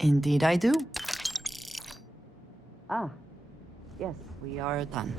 Indeed, I do. Ah, yes. We are done.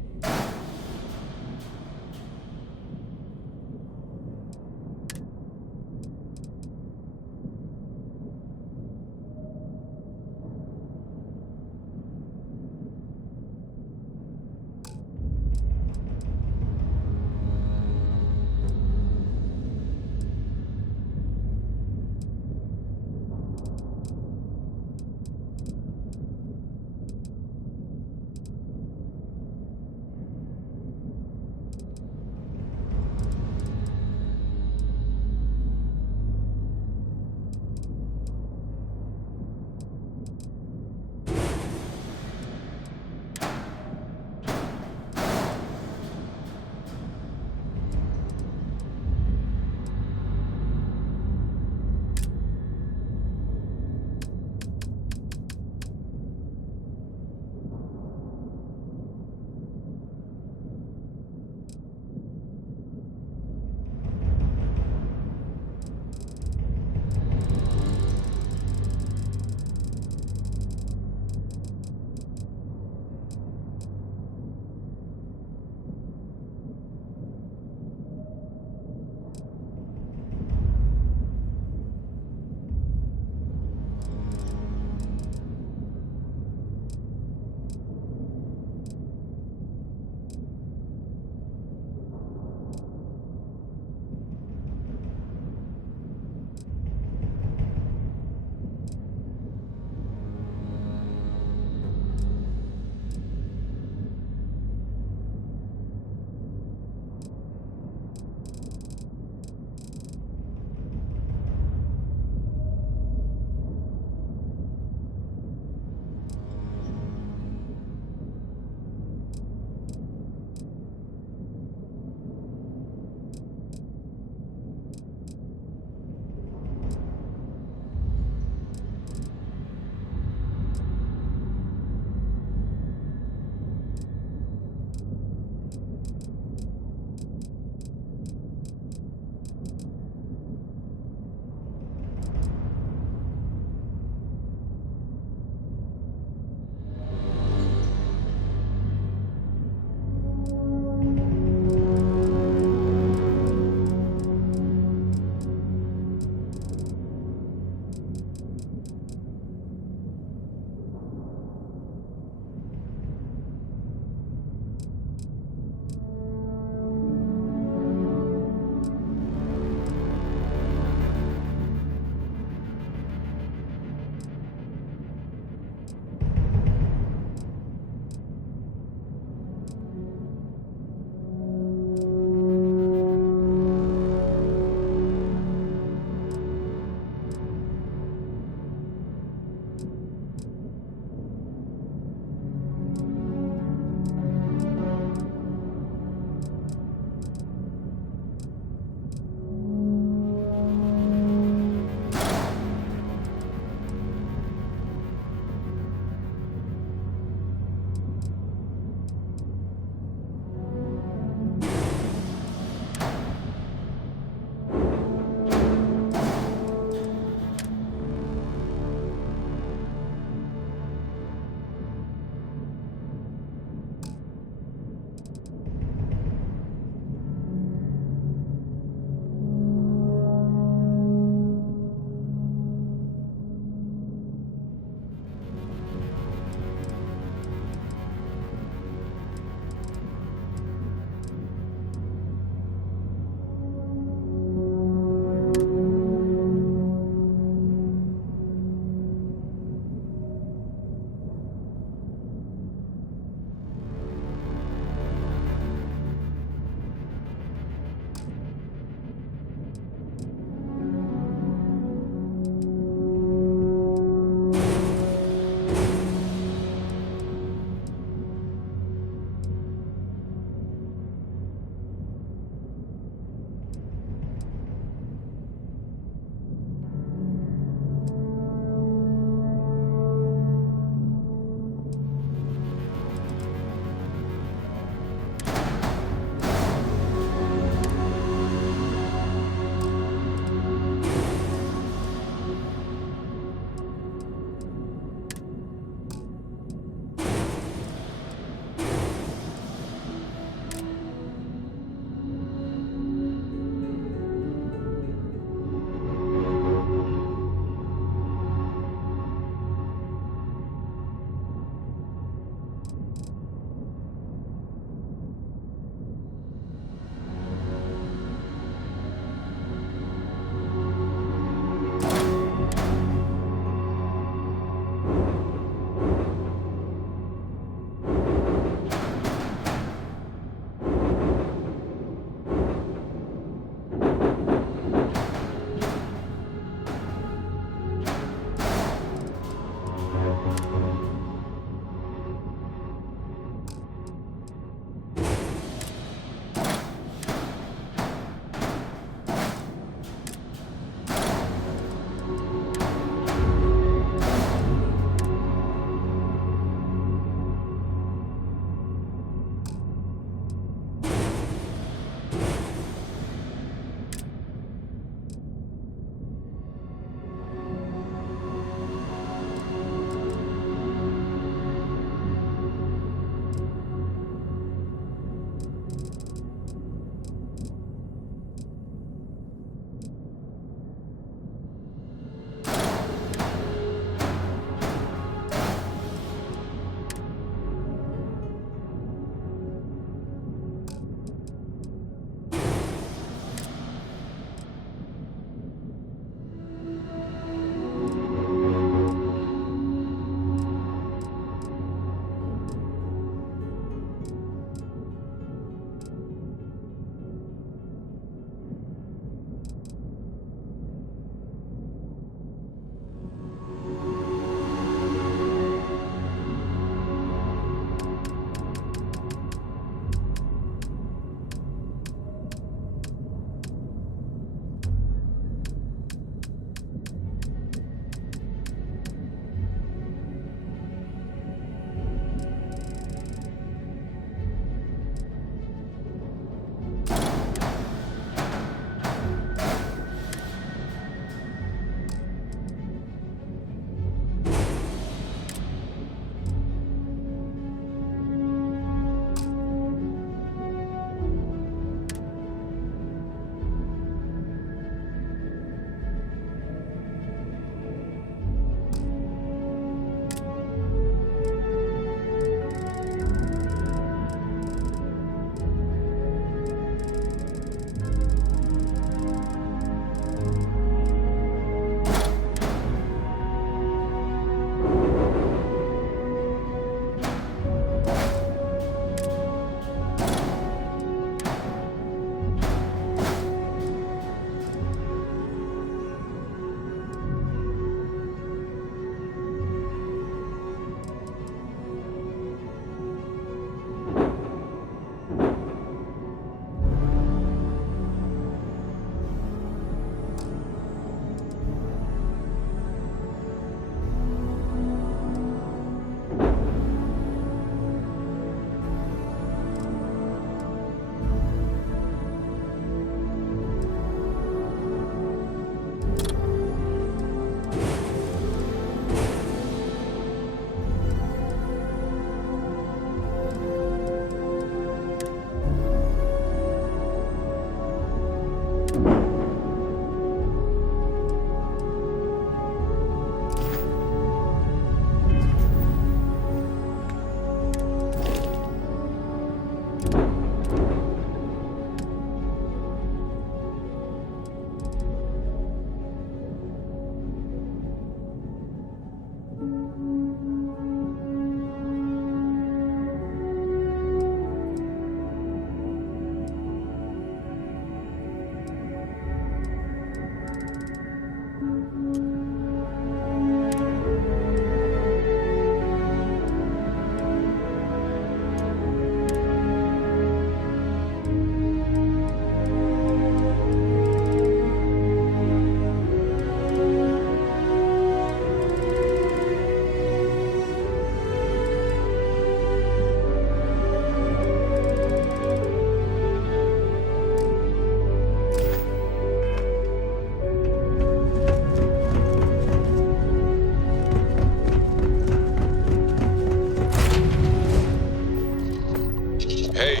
Hey,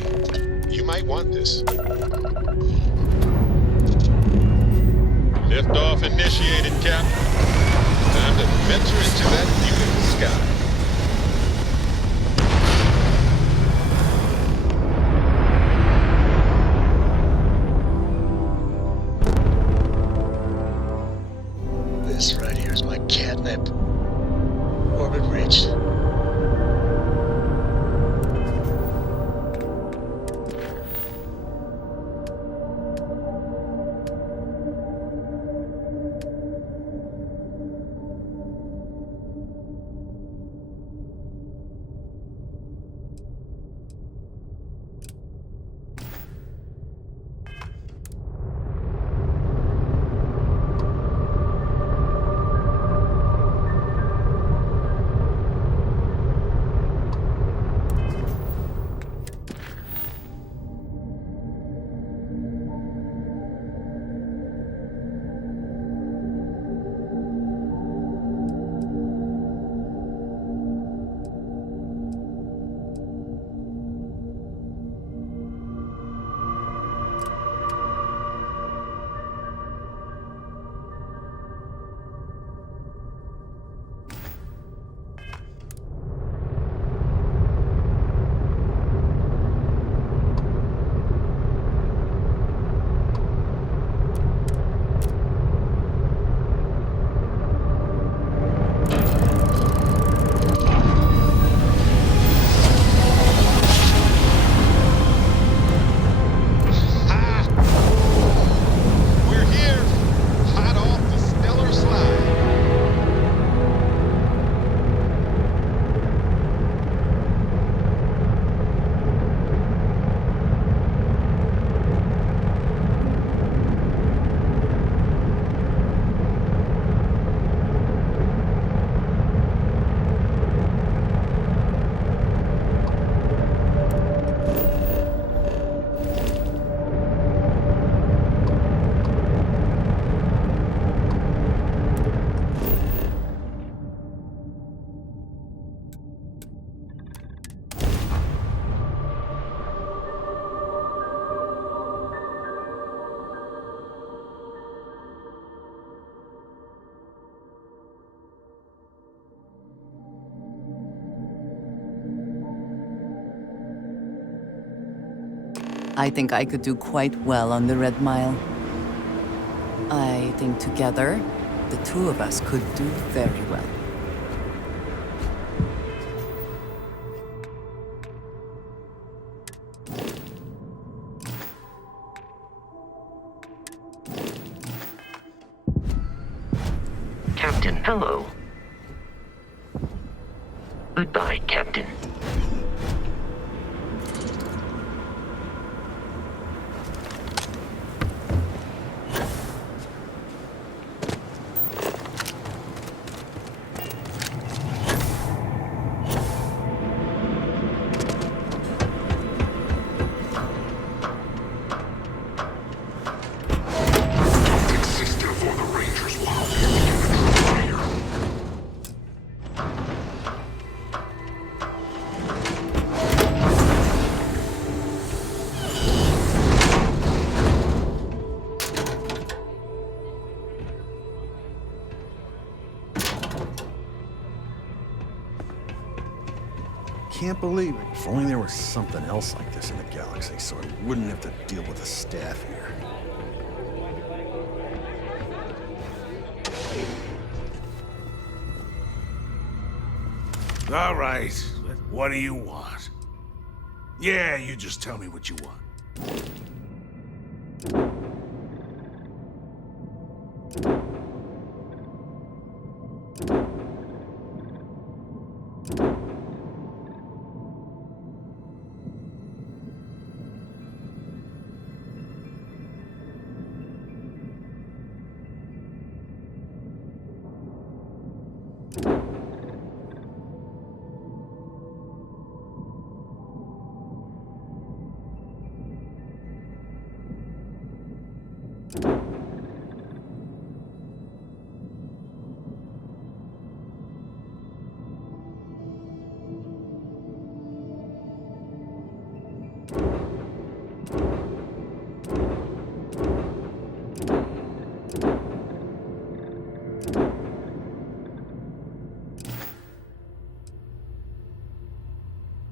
you might want this. Liftoff initiated, Cap. Time to venture into that beautiful sky. This right here is my catnip. Orbit reached. I think I could do quite well on the Red Mile. I think together, the two of us could do very well. Captain, hello. Goodbye, Captain. Can't believe it. If only there was something else like this in the galaxy, so I wouldn't have to deal with the staff here. All right, what do you want? Yeah, you just tell me what you want.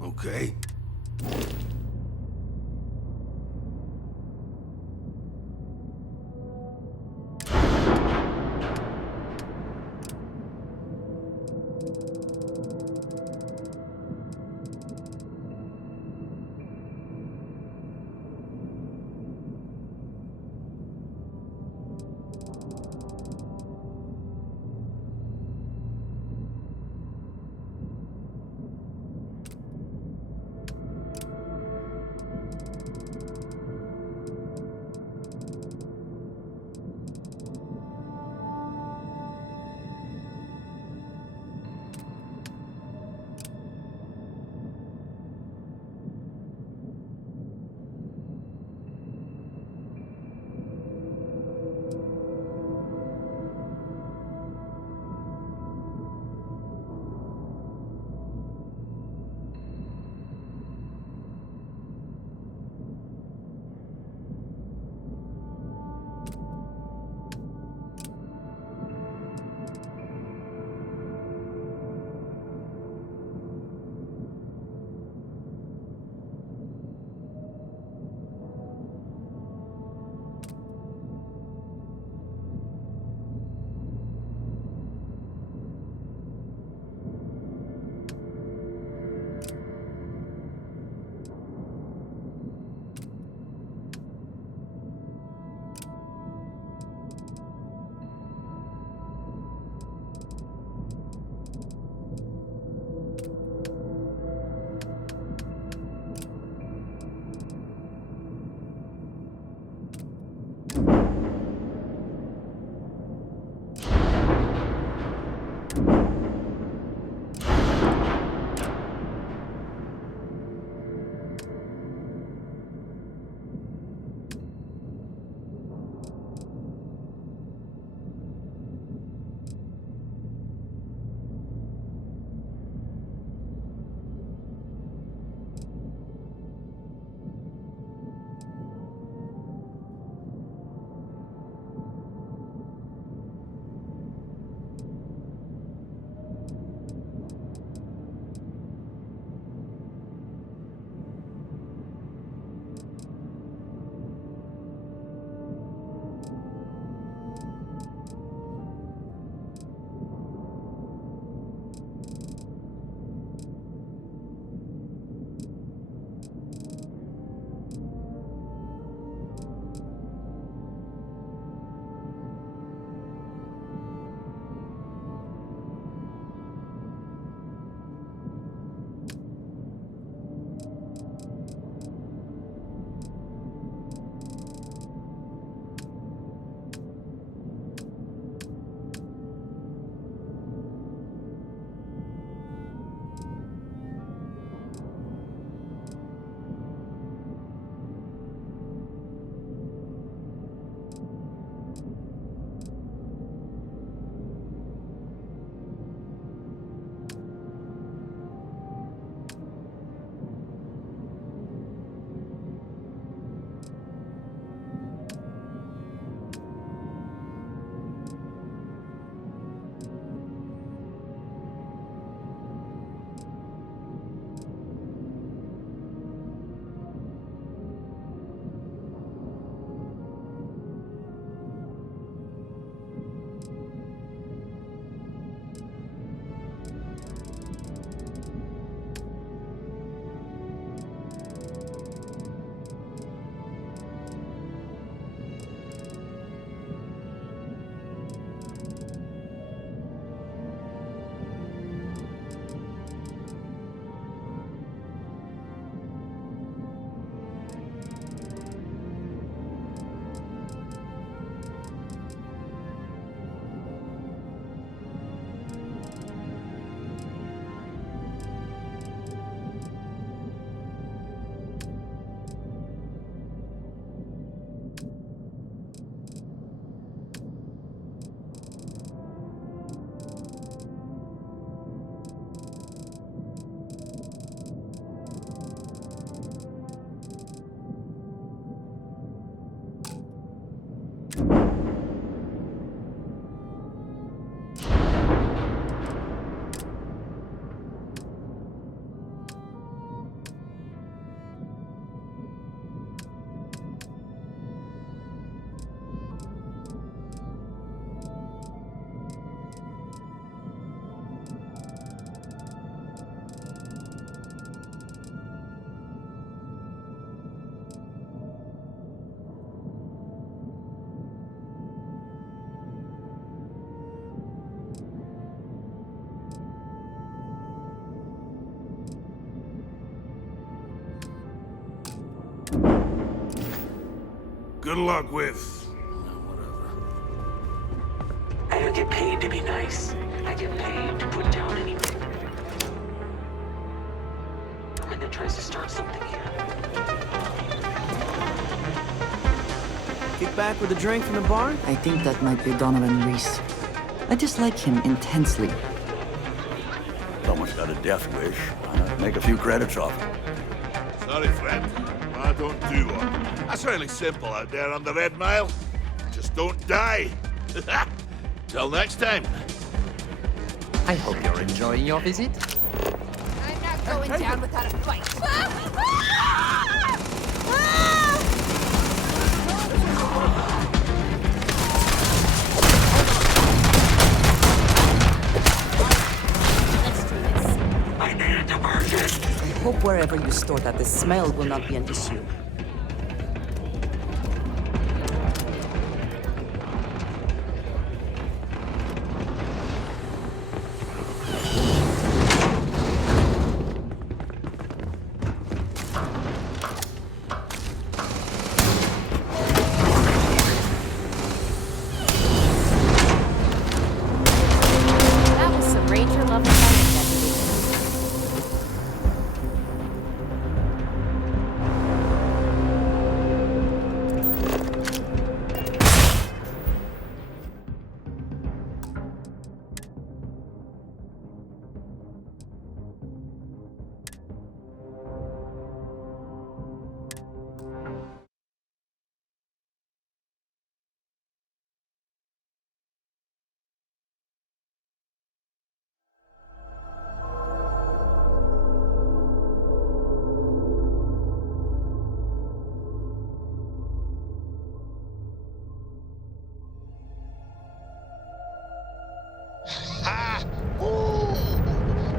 Okay? Good luck with... I don't get paid to be nice. I get paid to put down anything. Someone that tries to start something here. Kick back with a drink from the bar? I think that might be Donovan Reese. I dislike him intensely. Someone's got a death wish. Why not make a few credits off it? Sorry, friend. I don't do one. That's really simple out there on the Red Mile. Just don't die. Till next time. I hope you're enjoying your visit. I'm not going down without a fight. Let's do this. I need a diversion. I hope wherever you store that the smell will not be an issue. That was some Ranger level fighting, deputy. Ha! Woo!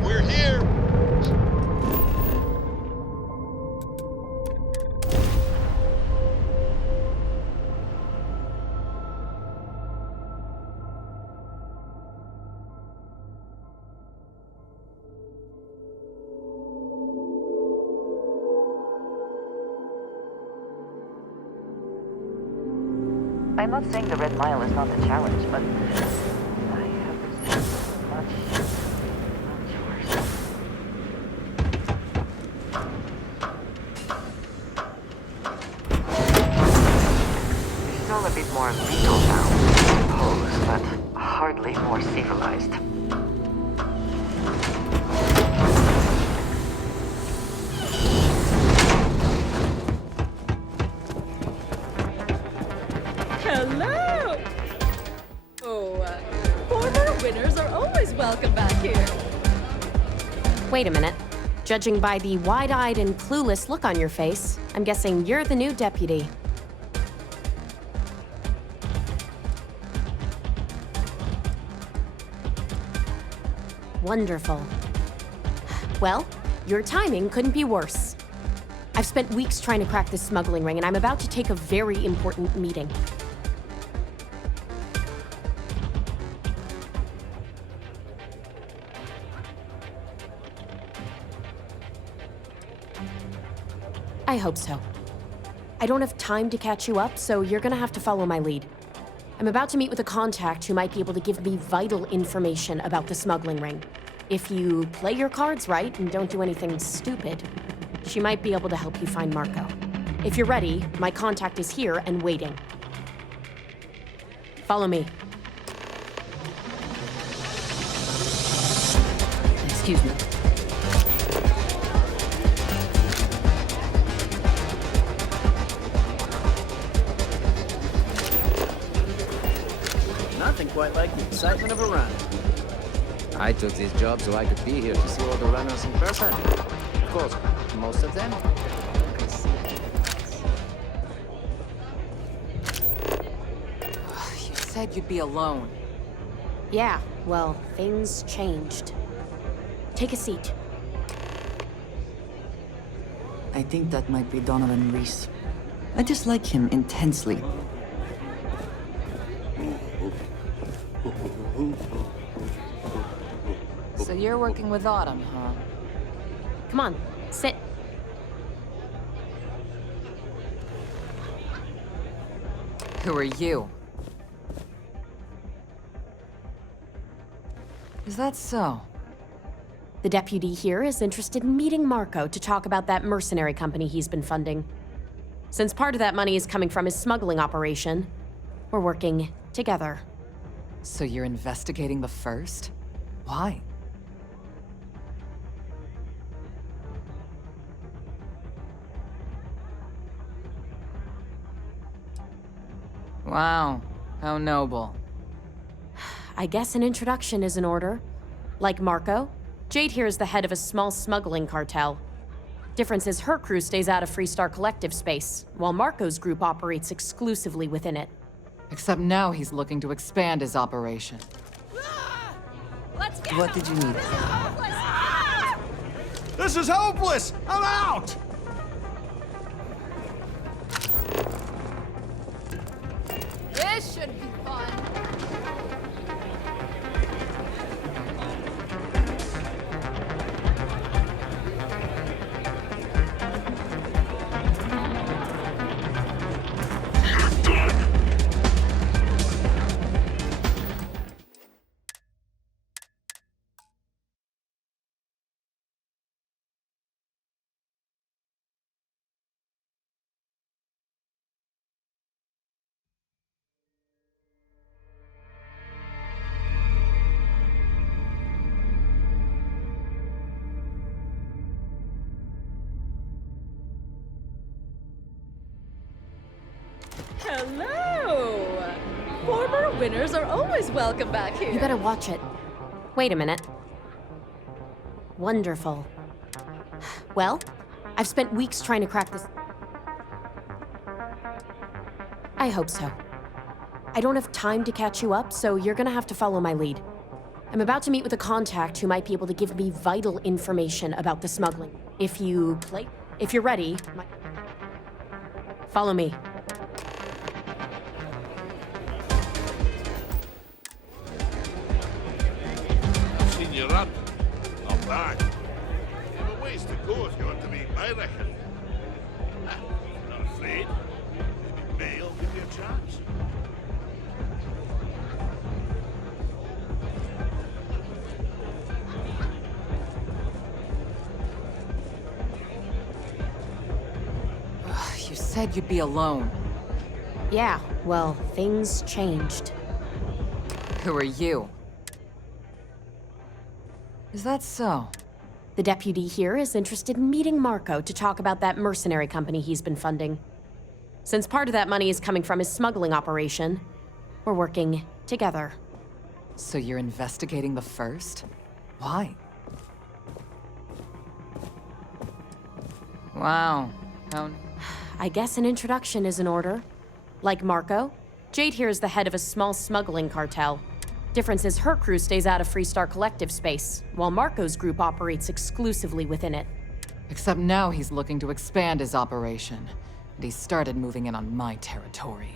We're here! I'm not saying the Red Mile is not the challenge, but I have much worse. It's still a bit more legal now, I suppose, but hardly more civilized. Hello! Former winners are always welcome back here. Wait a minute. Judging by the wide-eyed and clueless look on your face, I'm guessing you're the new deputy. Wonderful. Well, your timing couldn't be worse. I've spent weeks trying to crack this smuggling ring, and I'm about to take a very important meeting. I hope so. I don't have time to catch you up, so you're gonna have to follow my lead. I'm about to meet with a contact who might be able to give me vital information about the smuggling ring. If you play your cards right and don't do anything stupid, she might be able to help you find Marco. If you're ready, my contact is here and waiting. Follow me. Excuse me. Nothing quite like the excitement of a run. I took this job so I could be here to see all the runners in person. Of course, most of them. I see. You said you'd be alone. Yeah, well, things changed. Take a seat. I think that might be Donovan Reese. I dislike him intensely. So you're working with Autumn, huh? Come on, sit. Who are you? Is that so? The deputy here is interested in meeting Marco to talk about that mercenary company he's been funding. Since part of that money is coming from his smuggling operation, we're working together. So you're investigating the first? Why? Wow, how noble. I guess an introduction is in order. Like Marco, Jade here is the head of a small smuggling cartel. Difference is her crew stays out of Freestar Collective space, while Marco's group operates exclusively within it. Except now he's looking to expand his operation. What did you need? This is hopeless! I'm out! This should be fun. Hello! Former winners are always welcome back here. You better watch it. Wait a minute. Wonderful. Well, I've spent weeks trying to crack this. I hope so. I don't have time to catch you up, so you're gonna have to follow my lead. I'm about to meet with a contact who might be able to give me vital information about the smuggling. If you're ready, follow me. I've seen you run. Not bad. You have a ways to go if you want to meet my reckon. Not afraid. Maybe May will give you a chance. You said you'd be alone. Yeah, well, things changed. Who are you? Is that so? The deputy here is interested in meeting Marco to talk about that mercenary company he's been funding. Since part of that money is coming from his smuggling operation, we're working together. So you're investigating the first? Why? Wow, how... I guess an introduction is in order. Like Marco, Jade here is the head of a small smuggling cartel. Difference is her crew stays out of Freestar Collective space, while Marco's group operates exclusively within it. Except now he's looking to expand his operation, and he started moving in on my territory.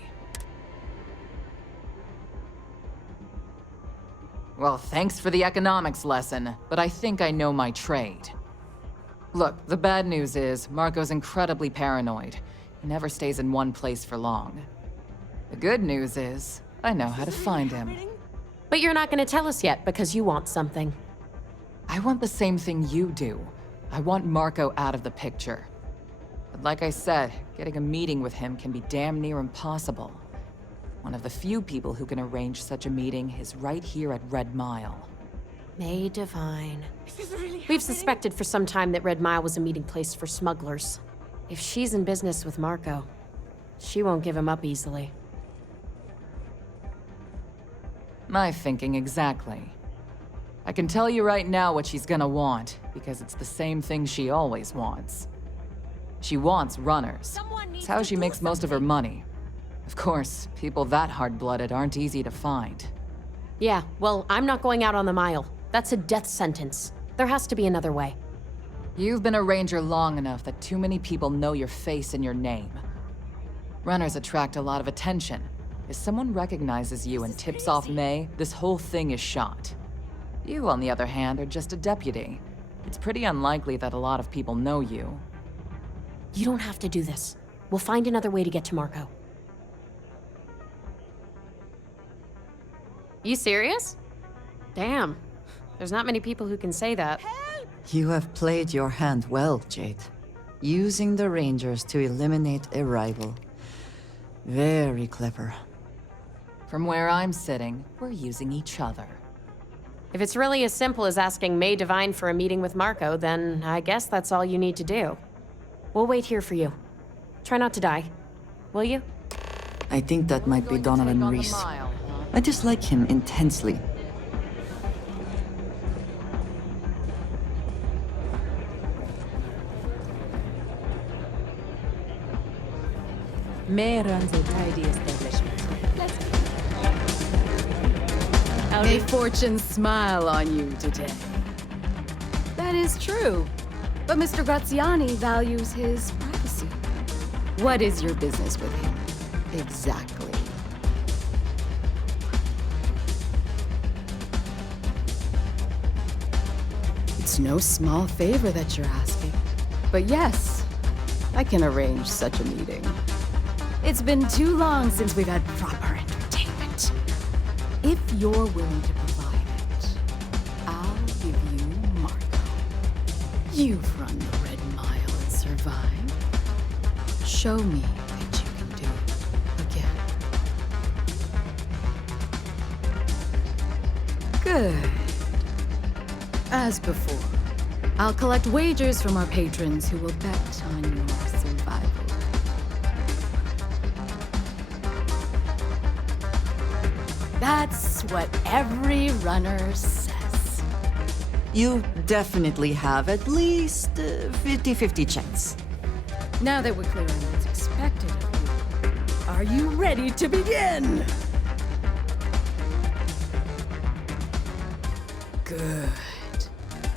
Well, thanks for the economics lesson, but I think I know my trade. Look, the bad news is, Marco's incredibly paranoid. He never stays in one place for long. The good news is, I know how to find him. But you're not going to tell us yet because you want something. I want the same thing you do. I want Marco out of the picture. But like I said, getting a meeting with him can be damn near impossible. One of the few people who can arrange such a meeting is right here at Red Mile. May Divine. We've suspected for some time that Red Mile was a meeting place for smugglers. If she's in business with Marco, she won't give him up easily. My thinking exactly. I can tell you right now what she's gonna want, because it's the same thing she always wants. She wants runners. It's how she makes most of her money. Of course, people that hard-blooded aren't easy to find. Yeah, well, I'm not going out on the mile. That's a death sentence. There has to be another way. You've been a ranger long enough that too many people know your face and your name. Runners attract a lot of attention. If someone recognizes you and tips off May, this whole thing is shot. You, on the other hand, are just a deputy. It's pretty unlikely that a lot of people know you. You don't have to do this. We'll find another way to get to Marco. You serious? Damn. There's not many people who can say that. You have played your hand well, Jade. Using the Rangers to eliminate a rival. Very clever. From where I'm sitting, we're using each other. If it's really as simple as asking May Divine for a meeting with Marco, then I guess that's all you need to do. We'll wait here for you. Try not to die. Will you? I think that might be Donovan Reese. I dislike him intensely. May runs a tidy establishment. Let's go. May fortune smile on you today. That is true. But Mr. Graziani values his privacy. What is your business with him? Exactly. It's no small favor that you're asking. But yes, I can arrange such a meeting. It's been too long since we've had proper entertainment. If you're willing to provide it, I'll give you Marco. You've run the Red Mile and survived. Show me that you can do it again. Good. As before, I'll collect wagers from our patrons who will bet on your survival. That's what every runner says. You definitely have at least 50-50 chance. Now that we're clear on what's expected of you, are you ready to begin? Good.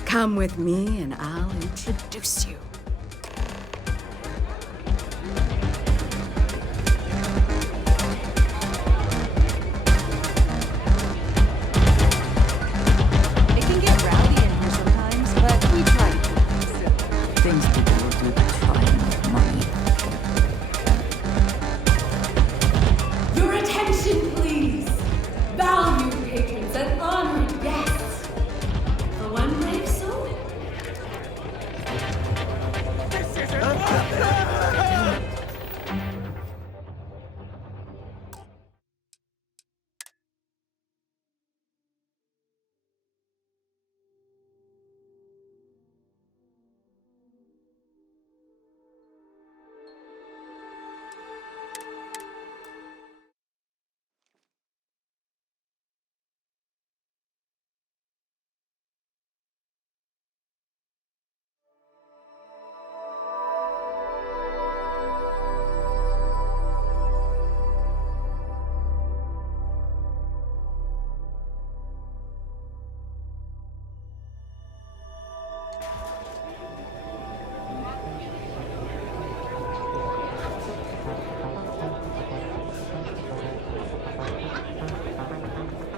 Come with me and I'll introduce you. It can get rowdy in here sometimes, but we try to keep it simple. Things people will do to try and make money. Your attention, please! Valued patrons and honored guests! For one brave soul?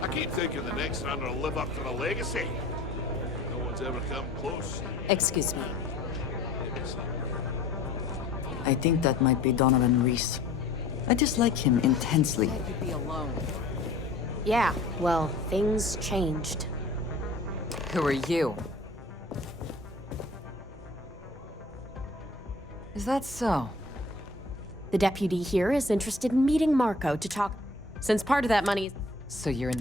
I keep thinking the next runner will live up to the legacy. No one's ever come close. Excuse me. I think that might be Donovan Reese. I dislike him intensely. Glad you'd be alone. Yeah, well, things changed. Who are you? Is that so? The deputy here is interested in meeting Marco to talk, since part of that money is... So you're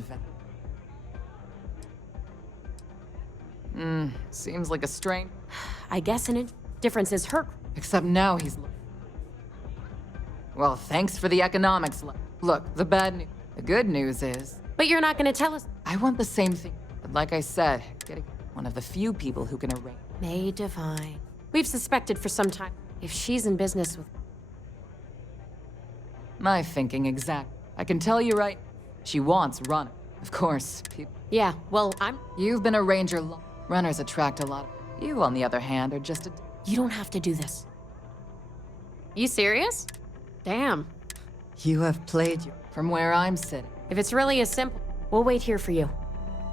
seems like a strain. I guess an difference is her... Except now he's... Well, thanks for the economics. Look, the bad news... The good news is... But you're not gonna tell us... I want the same thing. But like I said, getting one of the few people who can arrange... May Divine. We've suspected for some time. If she's in business with... My thinking exact. I can tell you right... She wants running. Of course, people... Yeah, well, You've been a ranger long. Runners attract a lot. You, on the other hand, are just a... You don't have to do this. You serious? Damn. You have played your... From where I'm sitting. If it's really as simple... We'll wait here for you.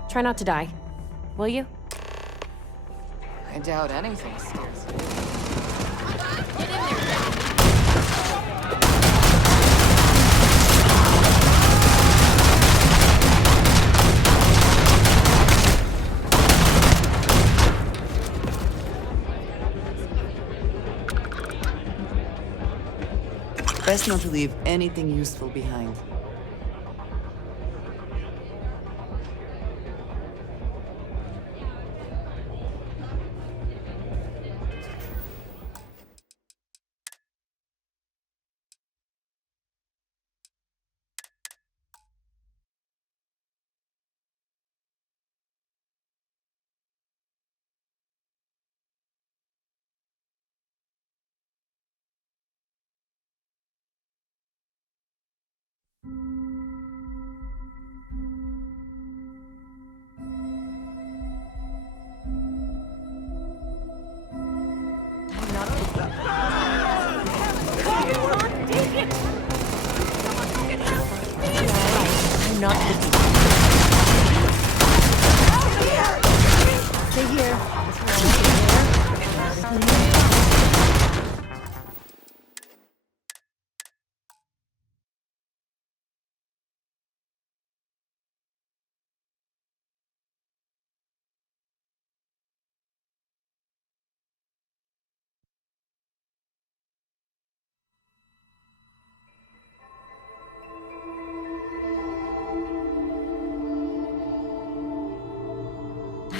Try not to die. Will you? I doubt anything scares you. Best not to leave anything useful behind. I'm not looking. Stay here.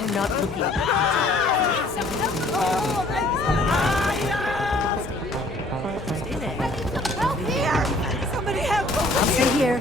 I'm not looking. Stay there. Help here! Somebody help! I'll stay here.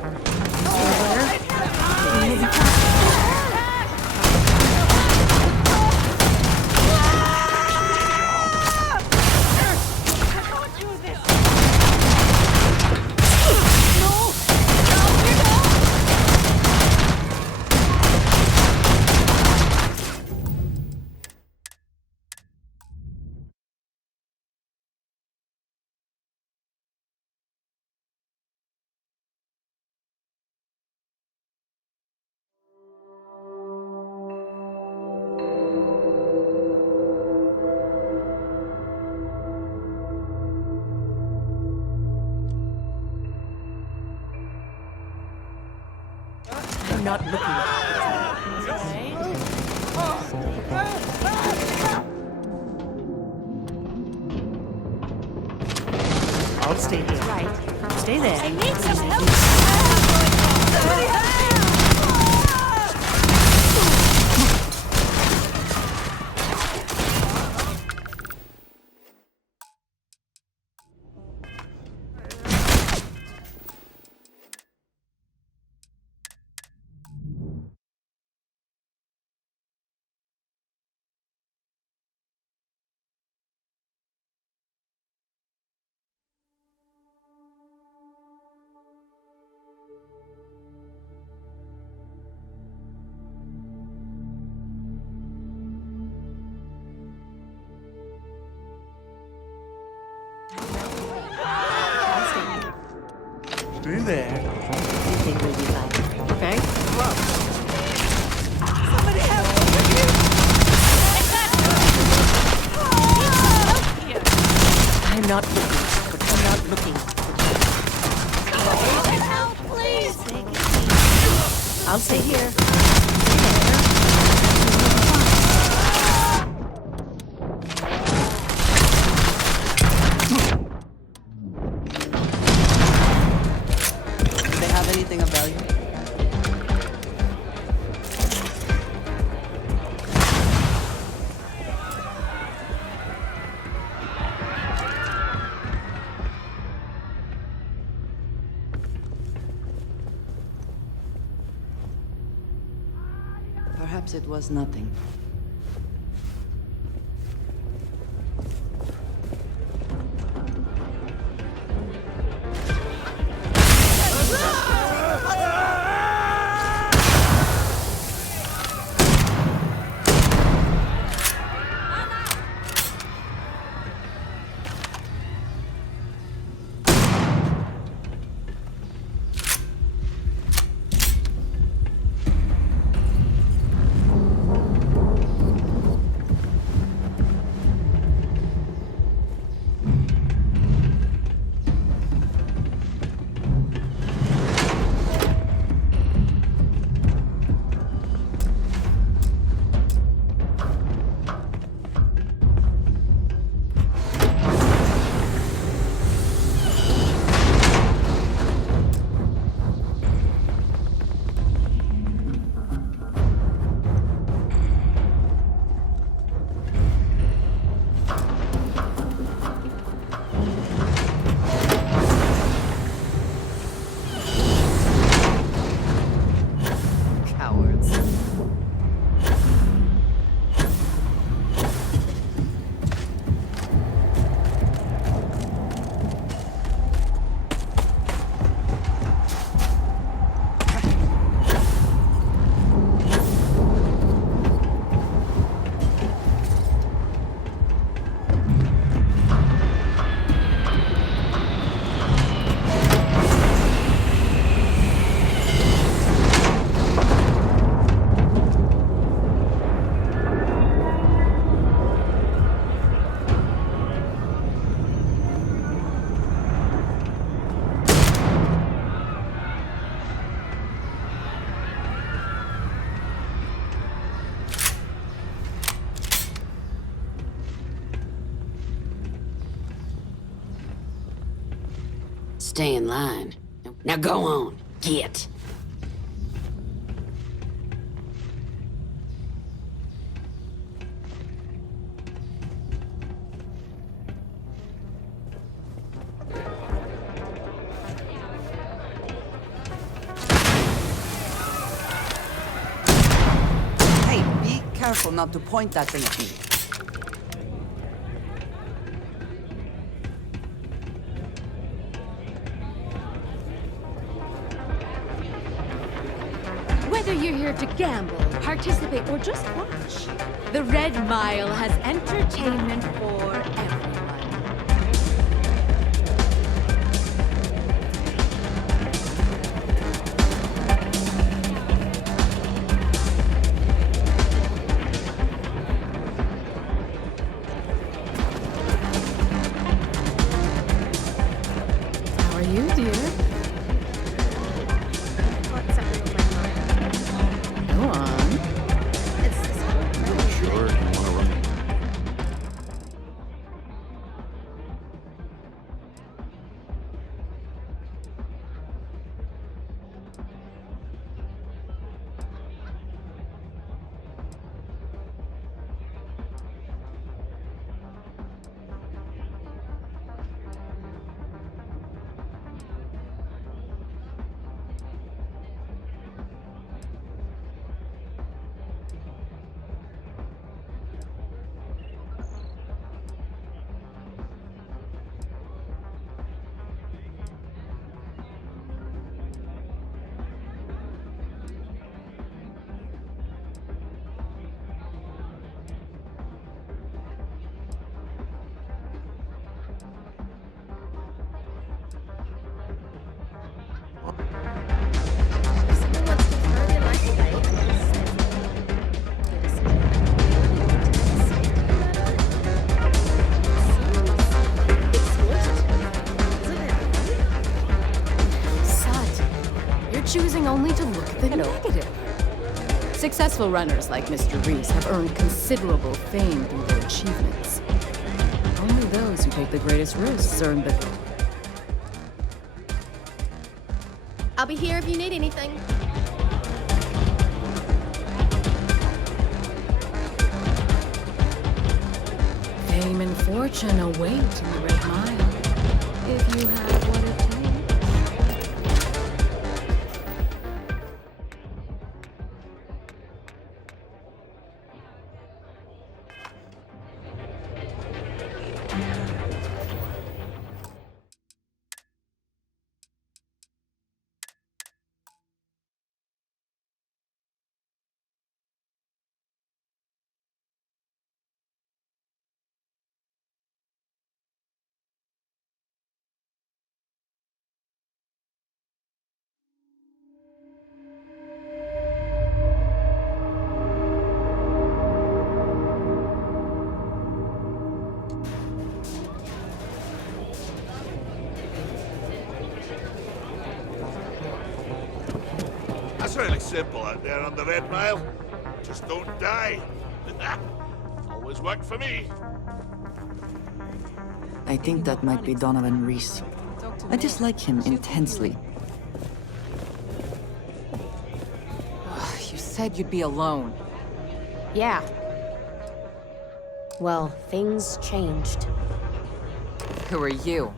I'm not looking. I'll stay here. Right. Stay there. I need some help! Somebody help! Stay there. Everything will be fine. Okay? Whoa. Somebody help! I'm not looking. I'm not looking. Help, please! I'll stay here. Do they have anything of value? Perhaps it was nothing. stay in line. Now go on, get. Hey, be careful not to point that thing at me. Whether you're here to gamble, participate, or just watch, the Red Mile has entertainment for everyone. How are you, dear? Go on. Sure, you wanna run? Choosing only to look at the negative. Successful runners like Mr. Reese have earned considerable fame through their achievements. Only those who take the greatest risks earn the... I'll be here if you need anything. Fame and fortune await in the Red Mile, if you have what it takes. That's really simple out there on the Red Mile. Just don't die. Always worked for me. I think that might be Donovan Reese. I dislike him intensely. You said you'd be alone. Yeah. Well, things changed. Who are you?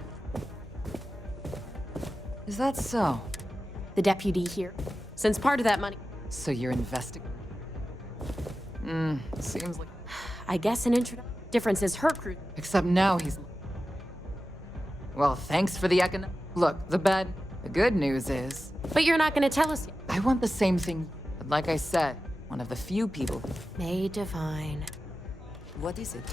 Is that so? The deputy here. Since part of that money... So you're investigating? Seems like... I guess an difference is her crew. Except now he's... Well, thanks for the Look, the good news is... But you're not gonna tell us yet. I want the same thing, but like I said, one of the few people... May divine. What is it?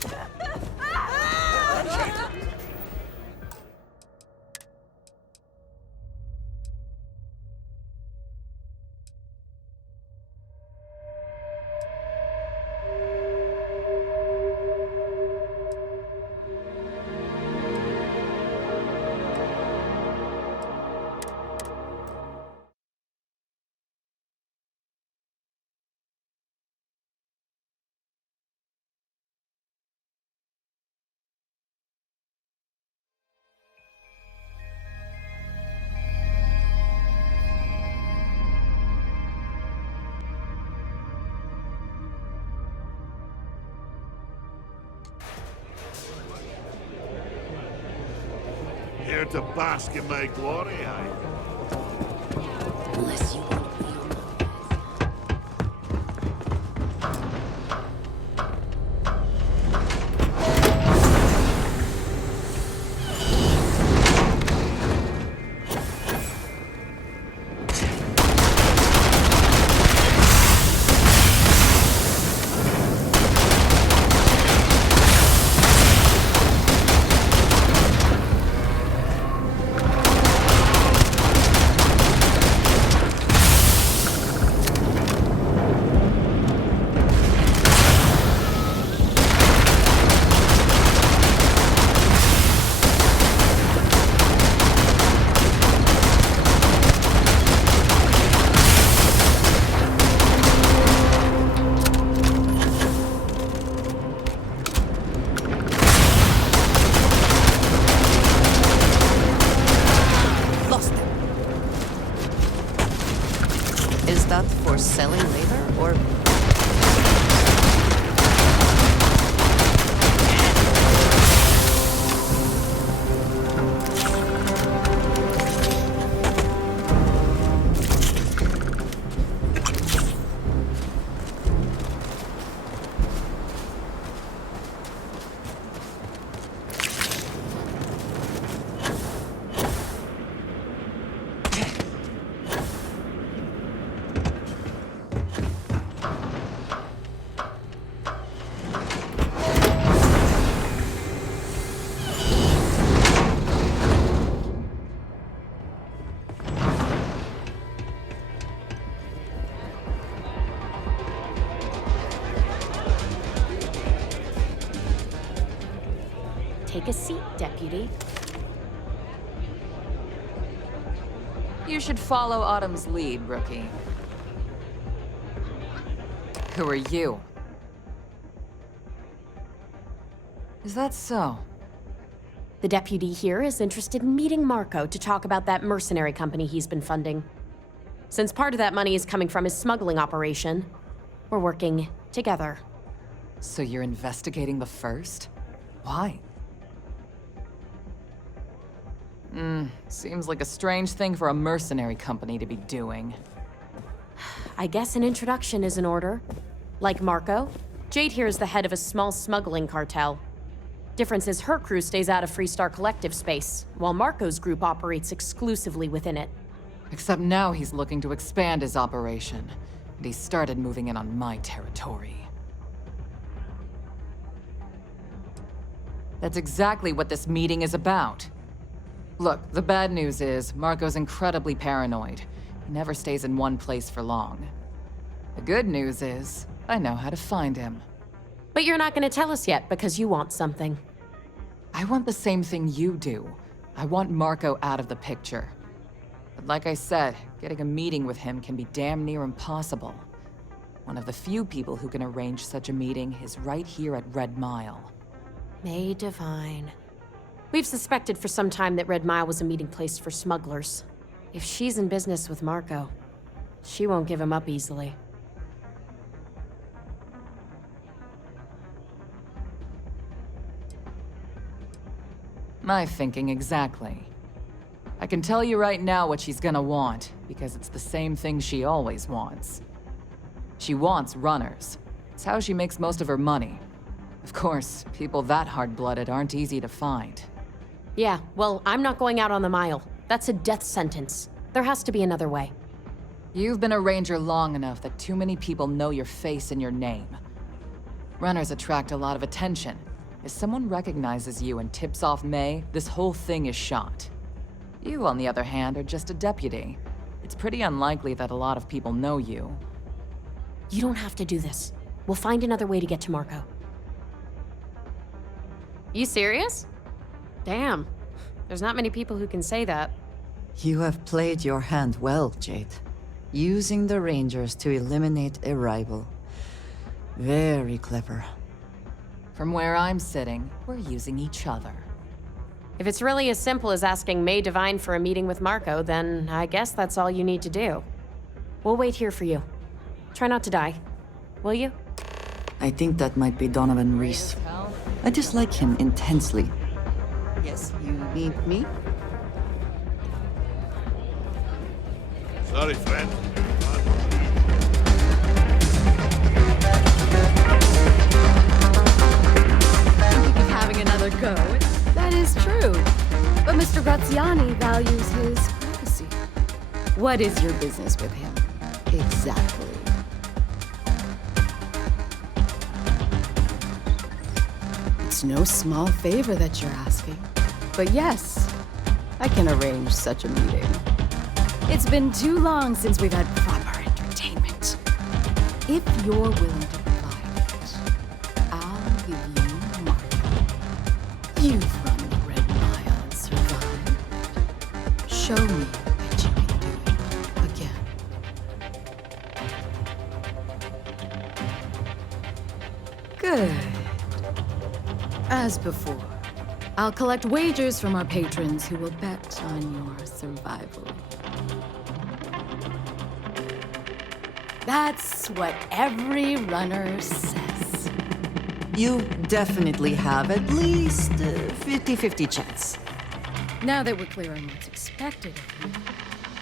here to bask in my glory, aye? Unless you want to be Is that for selling later, or... Take a seat, Deputy. You should follow Autumn's lead, rookie. Who are you? Is that so? The deputy here is interested in meeting Marco to talk about that mercenary company he's been funding. Since part of that money is coming from his smuggling operation, we're working together. So you're investigating the first? Why? Seems like a strange thing for a mercenary company to be doing. I guess an introduction is in order. Like Marco, Jade here is the head of a small smuggling cartel. Difference is her crew stays out of Freestar Collective space, while Marco's group operates exclusively within it. Except now he's looking to expand his operation, and he started moving in on my territory. That's exactly what this meeting is about. Look, the bad news is, Marco's incredibly paranoid. He never stays in one place for long. The good news is, I know how to find him. But you're not gonna tell us yet because you want something. I want the same thing you do. I want Marco out of the picture. But like I said, getting a meeting with him can be damn near impossible. One of the few people who can arrange such a meeting is right here at Red Mile. May Divine. We've suspected for some time that Red Mile was a meeting place for smugglers. If she's in business with Marco, she won't give him up easily. My thinking exactly. I can tell you right now what she's gonna want, because it's the same thing she always wants. She wants runners. It's how she makes most of her money. Of course, people that hard-blooded aren't easy to find. Yeah, well, I'm not going out on the mile. That's a death sentence. There has to be another way. You've been a ranger long enough that too many people know your face and your name. Runners attract a lot of attention. If someone recognizes you and tips off May, this whole thing is shot. You, on the other hand, are just a deputy. It's pretty unlikely that a lot of people know you. You don't have to do this. We'll find another way to get to Marco. You serious? Damn. There's not many people who can say that. You have played your hand well, Jade. Using the Rangers to eliminate a rival. Very clever. From where I'm sitting, we're using each other. If it's really as simple as asking May Divine for a meeting with Marco, then I guess that's all you need to do. We'll wait here for you. Try not to die. Will you? I think that might be Donovan Reese. I dislike him intensely. Yes, you need me? Sorry, friend. Having another go. That is true. But Mr. Graziani values his privacy. What is your business with him? Exactly. It's no small favor that you're asking. But yes, I can arrange such a meeting. It's been too long since we've had proper entertainment. If you're willing to provide it, I'll give you money. You've run the Red Mile and survived. Show me that you can do it again. Good. As before, I'll collect wagers from our patrons who will bet on your survival. That's what every runner says. You definitely have at least 50-50 chance. Now that we're clear on what's expected of you,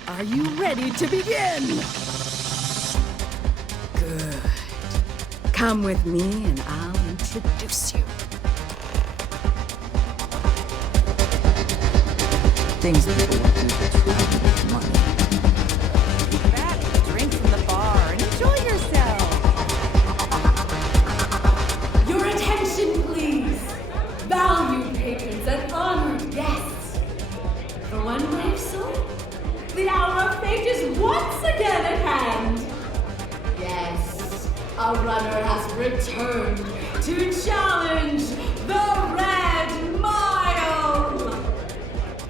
are you ready to begin? Good. Come with me and I'll introduce you. Things people will do to try to make money. Back, drink from the bar, and enjoy yourself. Your attention, please. Valued patrons and honored guests. For one brave soul, the hour of fate is once again at hand. Yes, a runner has returned to challenge the Red Mile.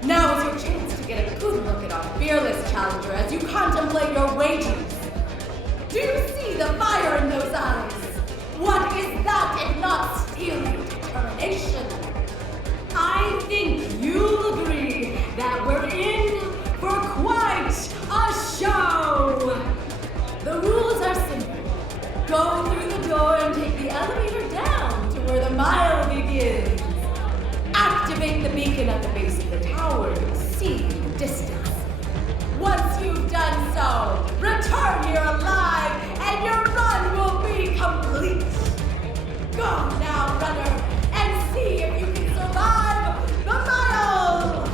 Now is your chance to get a good look at our fearless challenger as you contemplate your wagers. Do you see the fire in those eyes? What is that if not steely determination? I think you'll agree that we're in for quite a show. The rules are simple. Go through the door and take the elevator down to where the mile begins. Activate the beacon at the base of the tower to see in the distance. Once you've done so, return here alive and your run will be complete. Go now, runner, and see if you can survive the mile!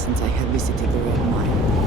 since I have visited the Red Mine.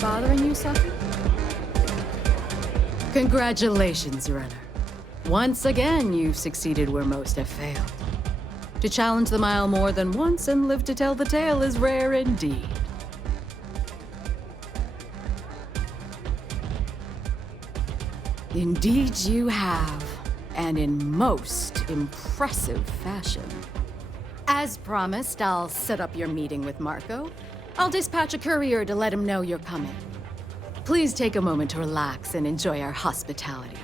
Bothering you, Saki? Congratulations, runner. Once again, you've succeeded where most have failed. To challenge the mile more than once and live to tell the tale is rare indeed. Indeed you have, and in most impressive fashion. As promised, I'll set up your meeting with Marco. I'll dispatch a courier to let him know you're coming. Please take a moment to relax and enjoy our hospitality.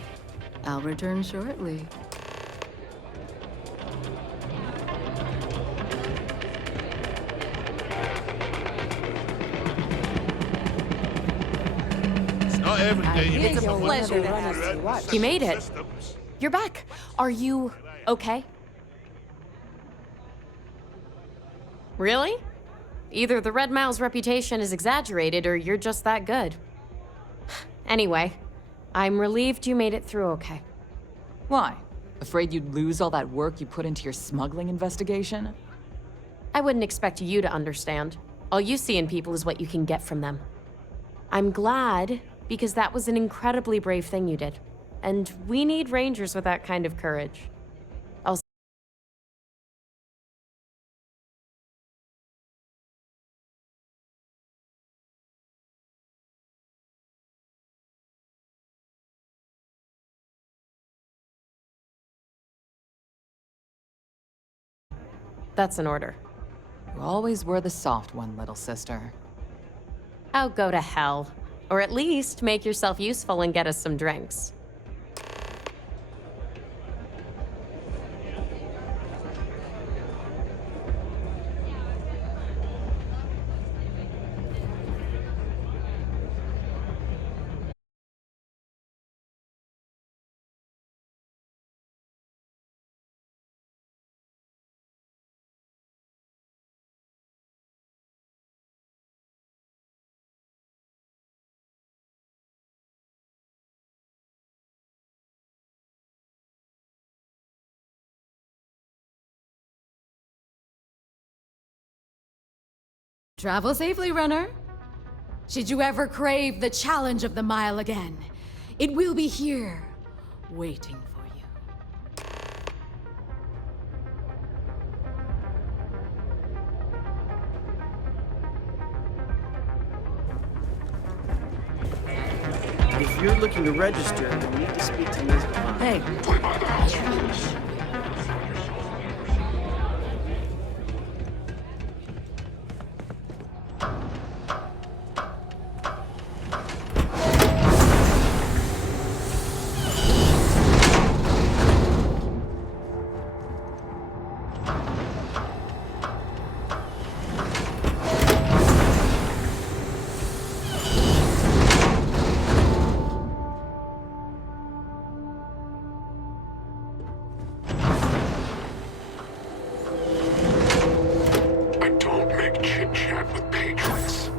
I'll return shortly. It's not every day you It's a get pleasure to have you. You made it. You're back. Are you okay? Really? Either the Red Mile's reputation is exaggerated or you're just that good. Anyway, I'm relieved you made it through okay. Why? Afraid you'd lose all that work you put into your smuggling investigation? I wouldn't expect you to understand. All you see in people is what you can get from them. I'm glad, because that was an incredibly brave thing you did. And we need Rangers with that kind of courage. I'll That's an order. You always were the soft one, little sister. Oh, go to hell. Or at least make yourself useful and get us some drinks. Travel safely, runner. Should you ever crave the challenge of the mile again, it will be here, waiting for you. If you're looking to register, you'll need to speak to Ms. Devine. Hey, Play by the house rules. I don't make chit-chat with patrons.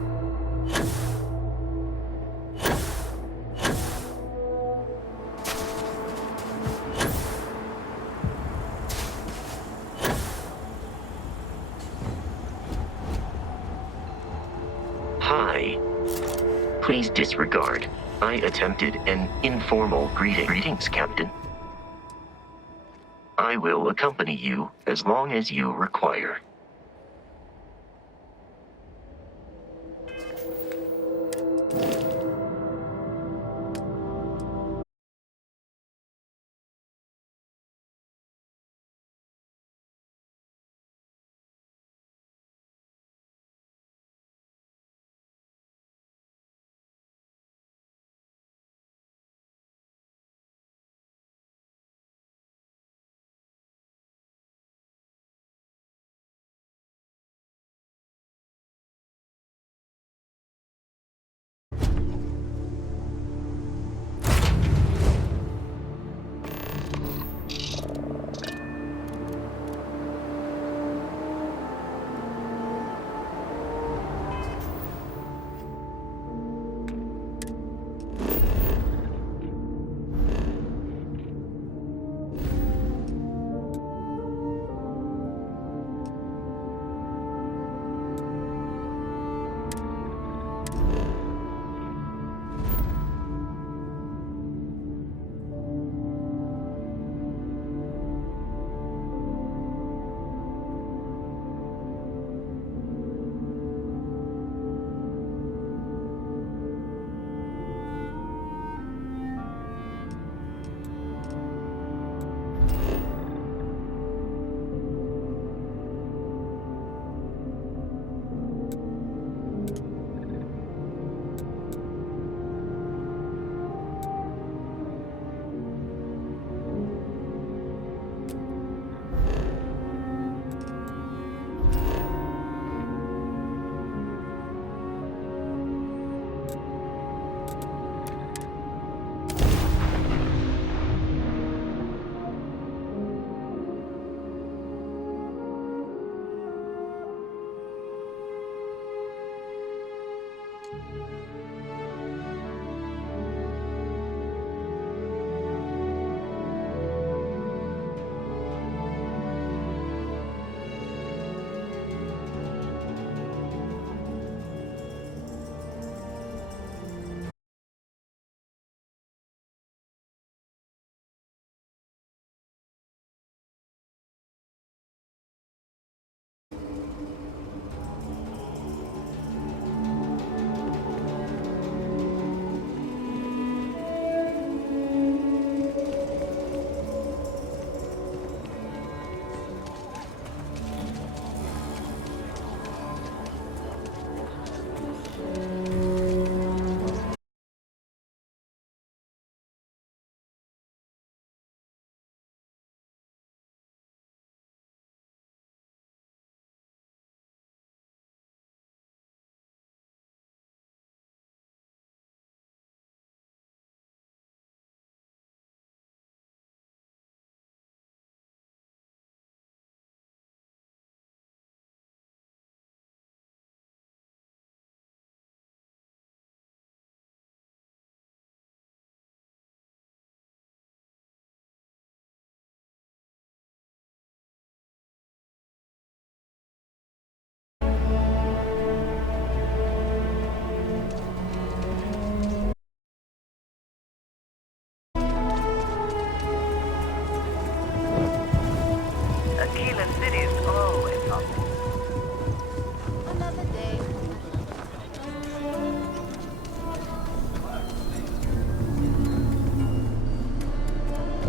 Hi. Please disregard. I attempted an informal greeting. Greetings, Captain. I will accompany you as long as you require.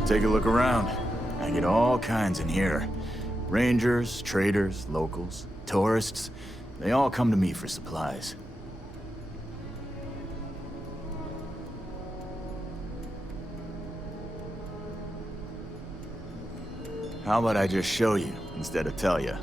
Take a look around. I get all kinds in here. Rangers, traders, locals, tourists. They all come to me for supplies. How about I just show you instead of tell you?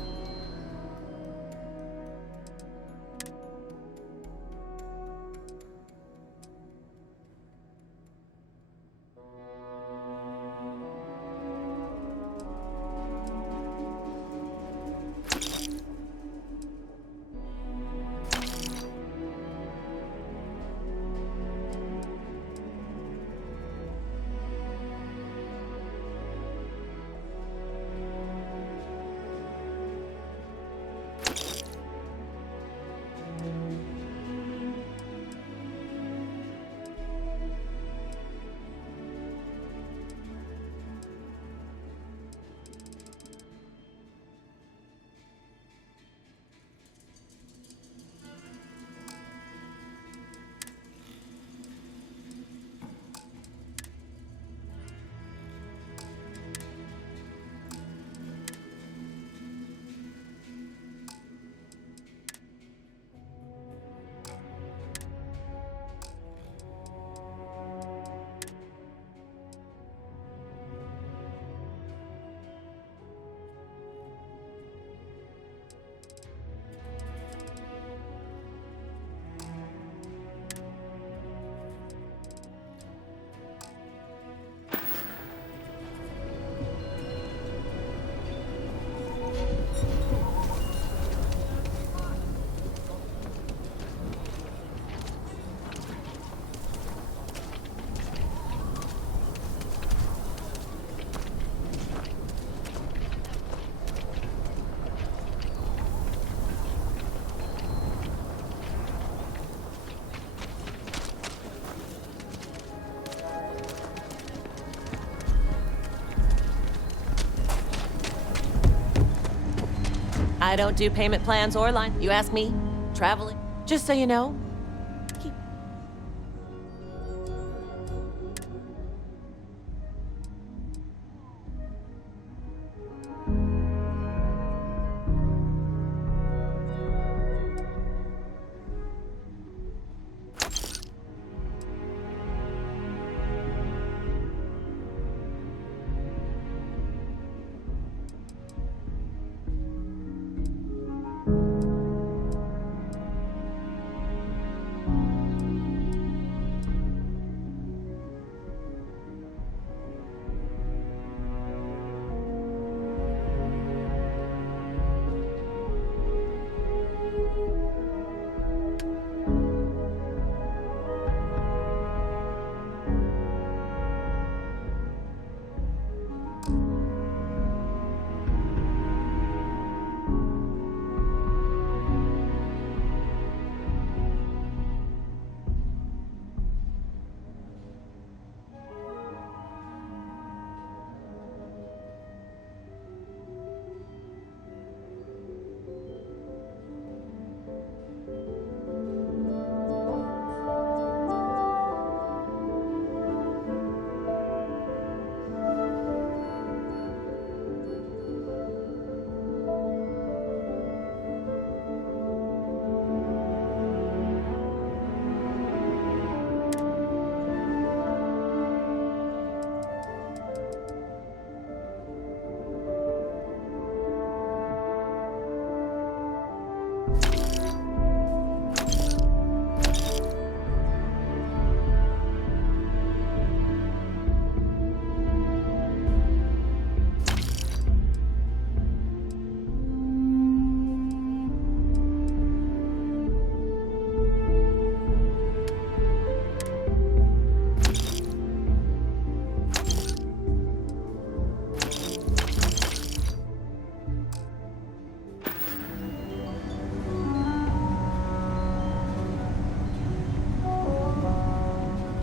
I don't do payment plans or line. You ask me? Traveling. Just so you know.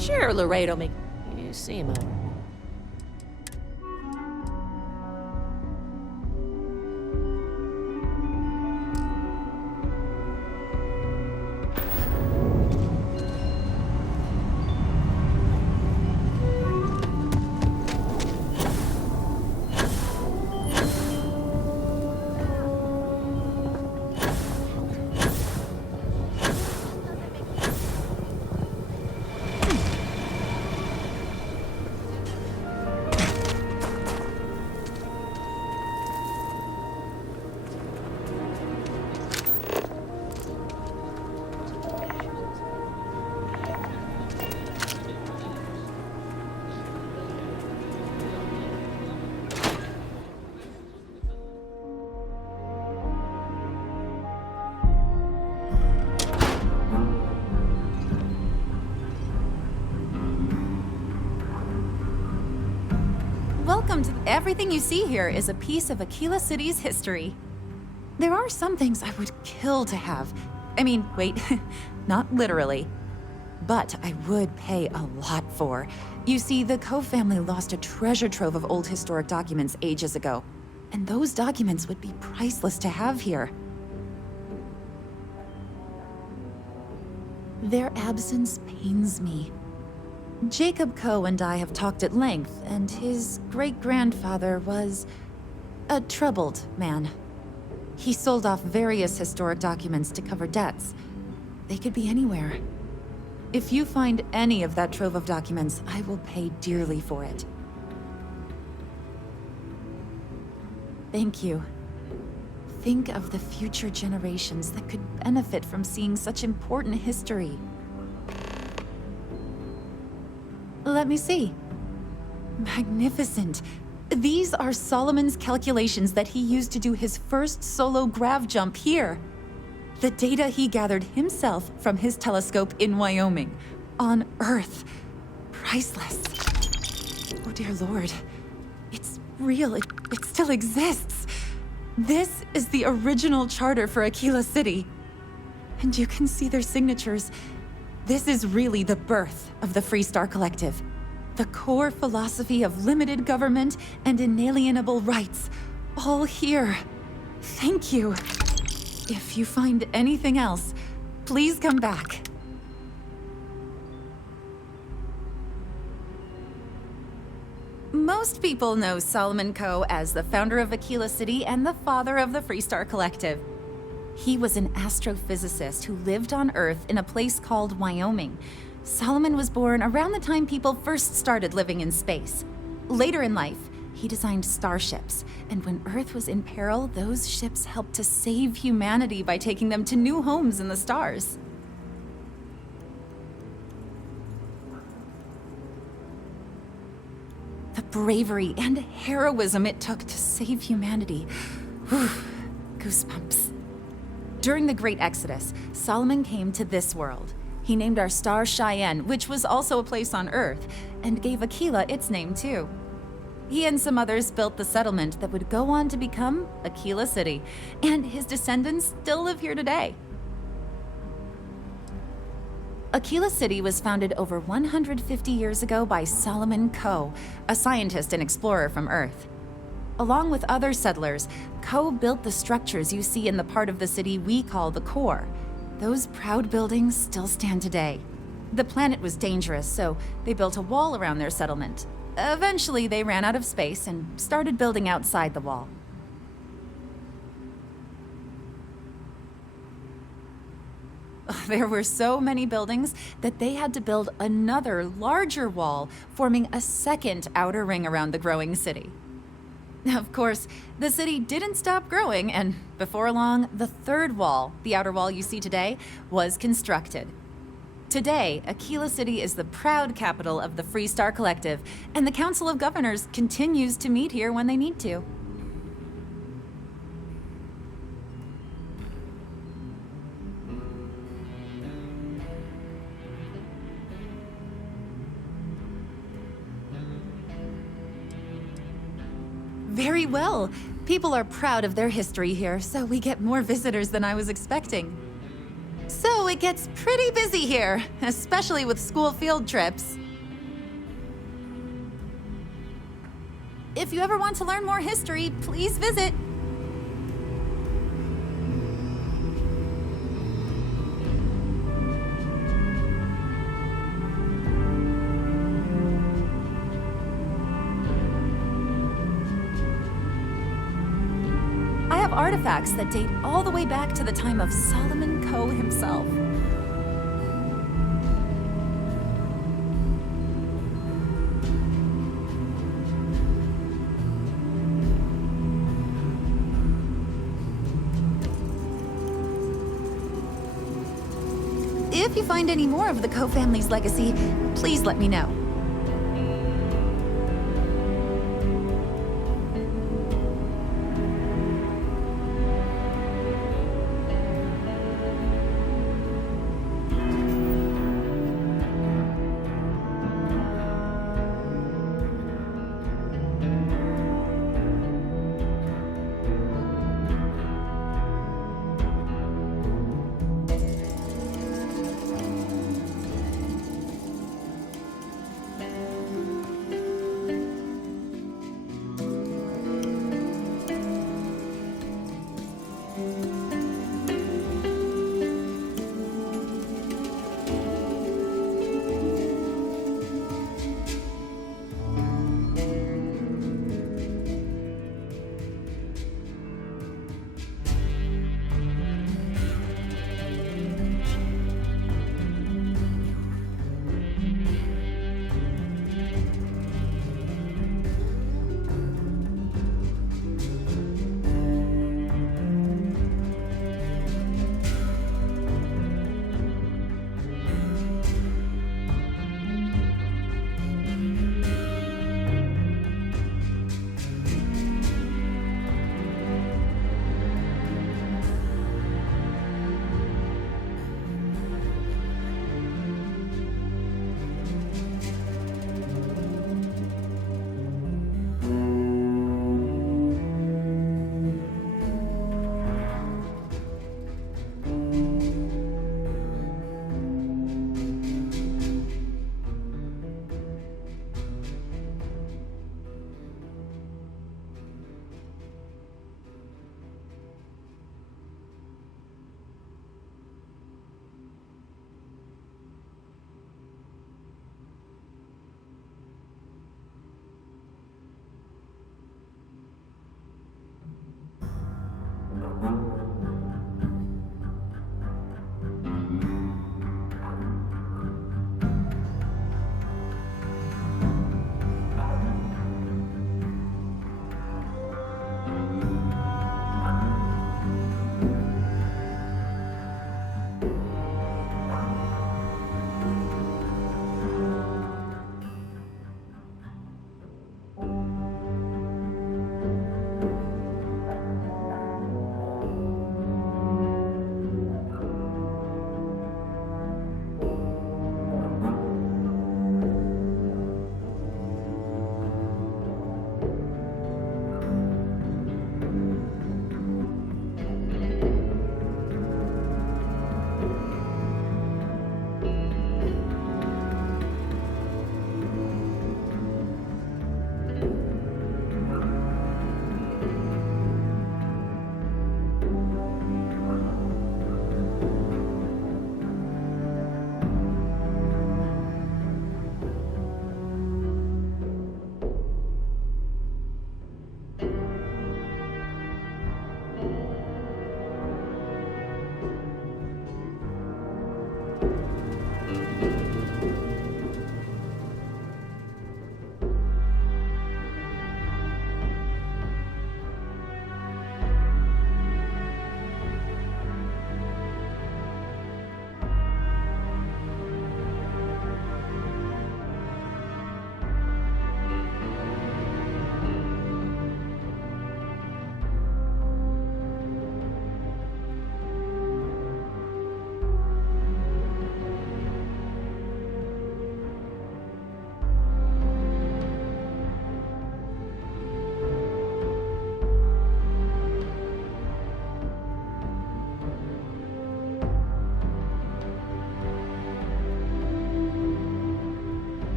Sure, Laredo make you seem all right. Welcome to everything you see here is a piece of Aquila City's history. There are some things I would kill to have. I mean, wait, not literally. But I would pay a lot for. You see, the Coe family lost a treasure trove of old historic documents ages ago. And those documents would be priceless to have here. Their absence pains me. Jacob Coe and I have talked at length, and his great-grandfather was a troubled man. He sold off various historic documents to cover debts. They could be anywhere. If you find any of that trove of documents, I will pay dearly for it. Thank you. Think of the future generations that could benefit from seeing such important history. Let me see. Magnificent. These are Solomon's calculations that he used to do his first solo grav jump here. The data he gathered himself from his telescope in Wyoming, on Earth. Priceless. Oh dear Lord. It's real. It still exists. This is the original charter for Aquila City. And you can see their signatures. This is really the birth of the Free Star Collective. The core philosophy of limited government and inalienable rights. All here. Thank you. If you find anything else, please come back. Most people know Solomon Coe as the founder of Aquila City and the father of the Free Star Collective. He was an astrophysicist who lived on Earth in a place called Wyoming. Solomon was born around the time people first started living in space. Later in life, he designed starships, and when Earth was in peril, those ships helped to save humanity by taking them to new homes in the stars. The bravery and heroism it took to save humanity. Whew, goosebumps. During the Great Exodus, Solomon came to this world. He named our star Cheyenne, which was also a place on Earth, and gave Aquila its name too. He and some others built the settlement that would go on to become Aquila City, and his descendants still live here today. Aquila City was founded over 150 years ago by Solomon Coe, a scientist and explorer from Earth. Along with other settlers, Coe built the structures you see in the part of the city we call the core. Those proud buildings still stand today. The planet was dangerous, so they built a wall around their settlement. Eventually, they ran out of space and started building outside the wall. There were so many buildings that they had to build another, larger wall, forming a second outer ring around the growing city. Of course, the city didn't stop growing, and before long, the third wall, the outer wall you see today, was constructed. Today, Aquila City is the proud capital of the Free Star Collective, and the Council of Governors continues to meet here when they need to. Very well. People are proud of their history here, so we get more visitors than I was expecting. So it gets pretty busy here, especially with school field trips. If you ever want to learn more history, please visit. I have artifacts that date all the way back to the time of Solomon Coe himself. If you find any more of the Coe family's legacy, please let me know.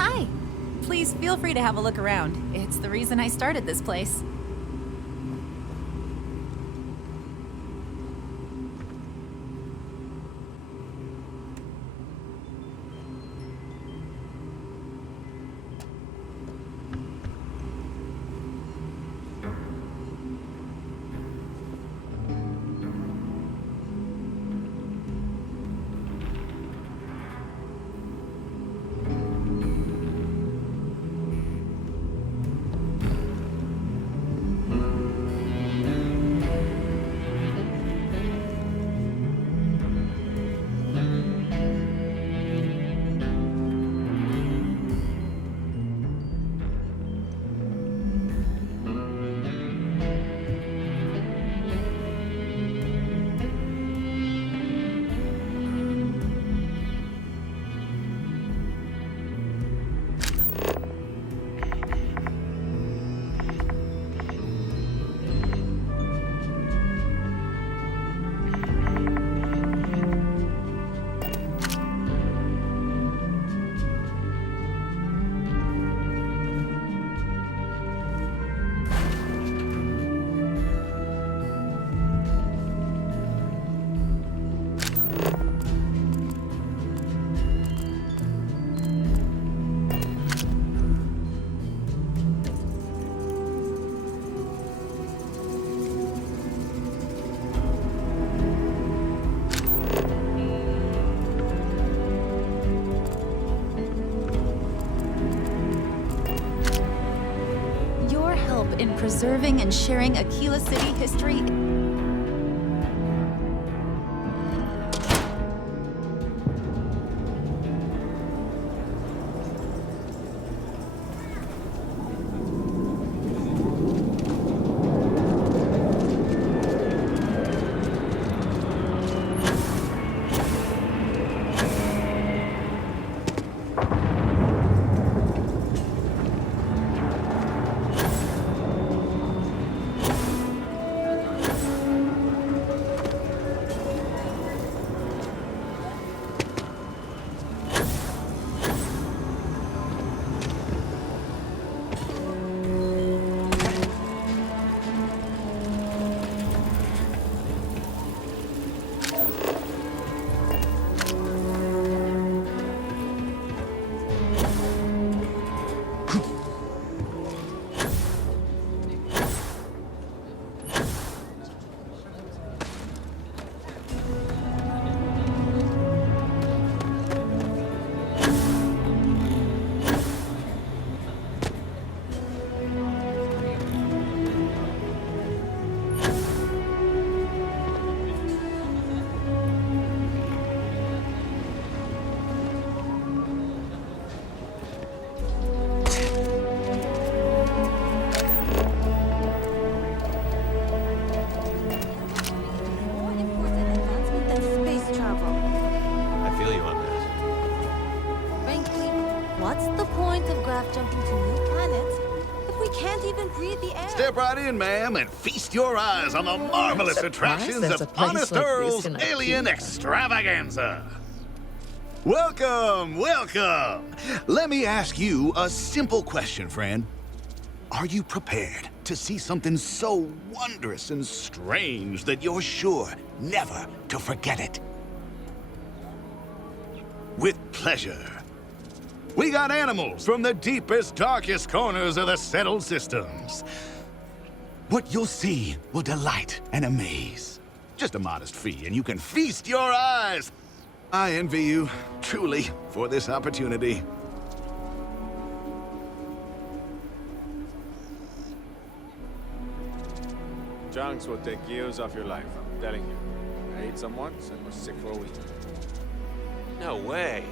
Hi. Please feel free to have a look around. It's the reason I started this place. In preserving and sharing Aquila City history. Step right in, ma'am, and feast your eyes on the marvelous attractions of Honest Earl's Alien Extravaganza. Welcome, welcome. Let me ask you a simple question, friend. Are you prepared to see something so wondrous and strange that you're sure never to forget it? With pleasure. We got animals from the deepest, darkest corners of the settled systems. What you'll see will delight and amaze. Just a modest fee, and you can feast your eyes. I envy you, truly, for this opportunity. Junks will take years off your life, I'm telling you. I ate some once and was sick for a week. No way.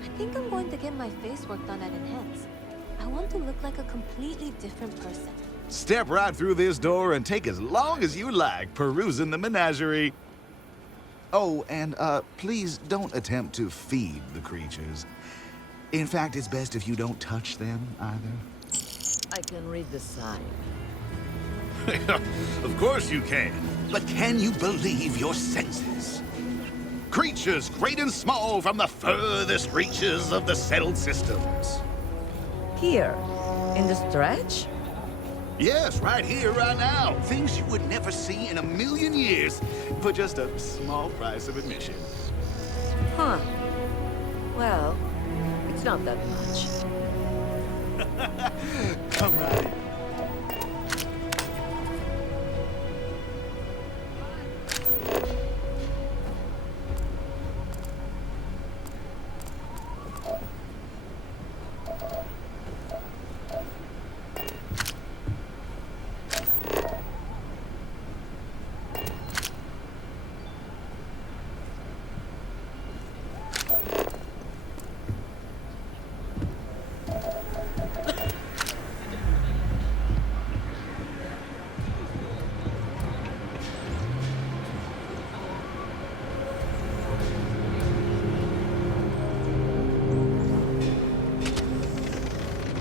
I think I'm going to get my face work done at Enhance. I want to look like a completely different person. Step right through this door and take as long as you like perusing the menagerie. Oh, and please don't attempt to feed the creatures. In fact, it's best if you don't touch them either. I can read the sign. Of course you can. But can you believe your senses? Creatures great and small from the furthest reaches of the settled systems. Here, in the stretch? Yes, right here, right now. Things you would never see in a million years for just a small price of admission. Huh. Well, it's not that much. Come right in.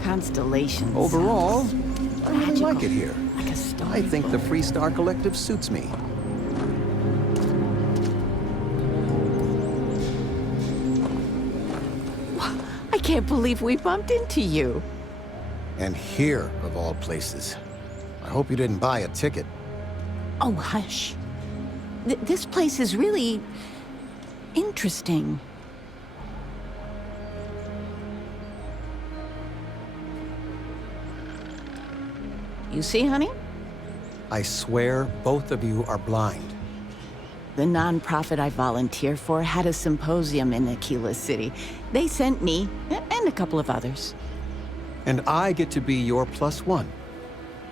Constellations. Overall, I really magical. like it here. Like a story. I think the Free Star Collective suits me. I can't believe we bumped into you. And here, of all places. I hope you didn't buy a ticket. Oh, hush. This place is really interesting. You see, honey? I swear both of you are blind. The nonprofit I volunteer for had a symposium in Aquila City. They sent me, and a couple of others. And I get to be your +1.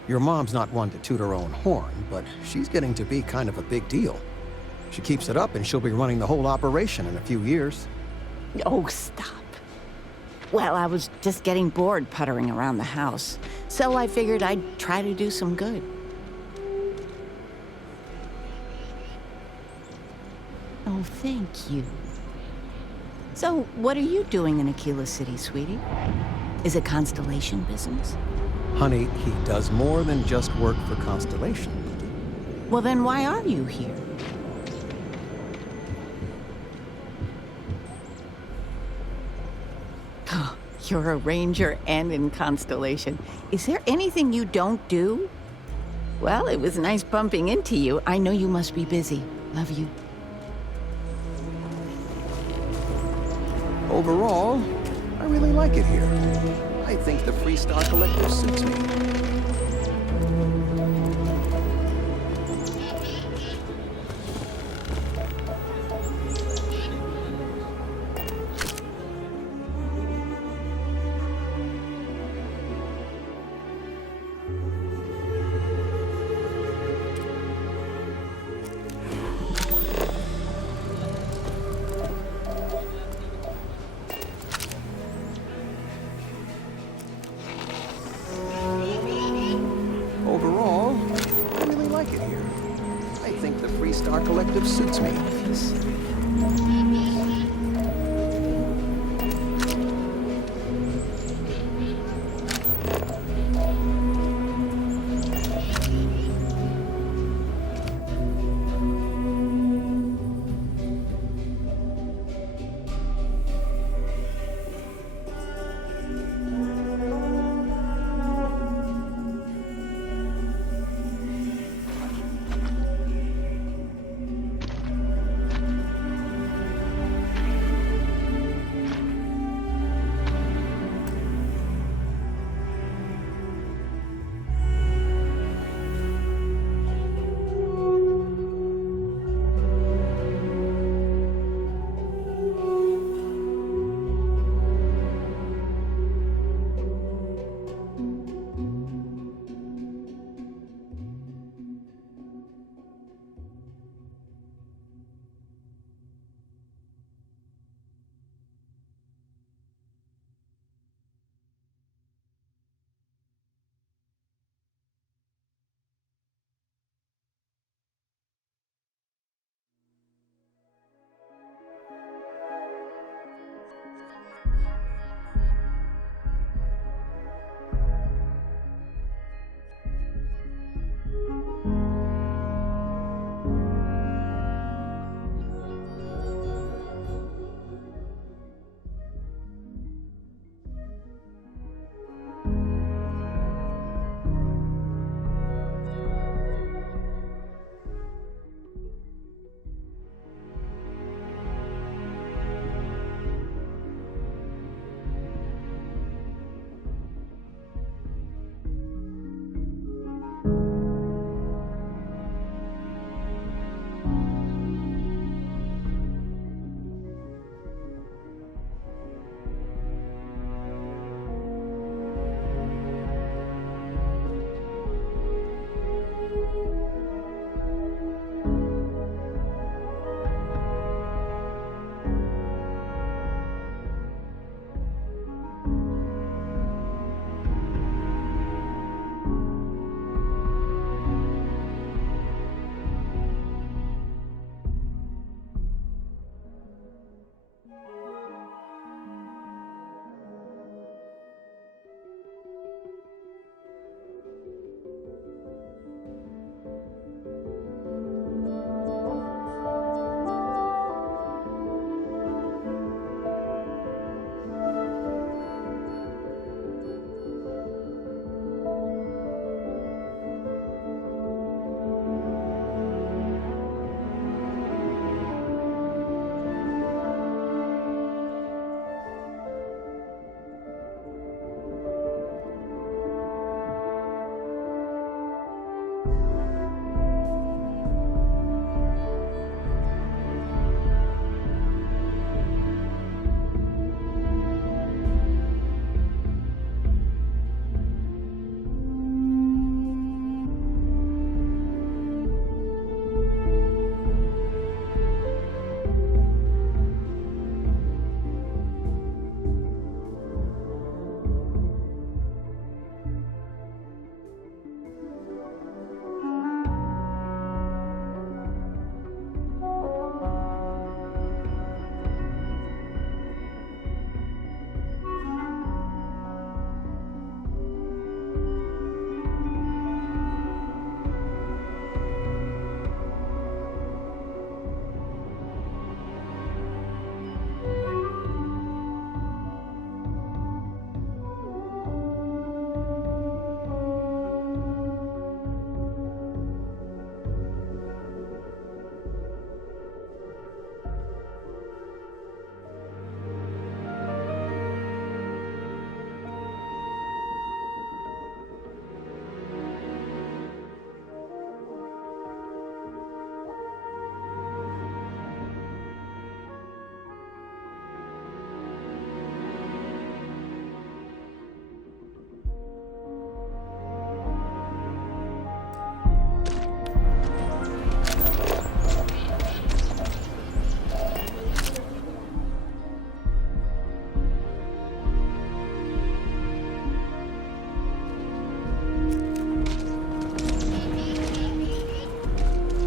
Your mom's not one to toot her own horn, but she's getting to be kind of a big deal. She keeps it up and she'll be running the whole operation in a few years. Oh, stop. Well, I was just getting bored puttering around the house, so I figured I'd try to do some good. Oh, thank you. So, what are you doing in Aquila City, sweetie? Is it Constellation business? Honey, he does more than just work for Constellation. Well, then why are you here? Oh, you're a ranger and in Constellation. Is there anything you don't do? Well, it was nice bumping into you. I know you must be busy. Love you. Overall, I really like it here. I think the Free Star Collective suits me. Overall, I really like it here. I think the Free Star Collective suits me.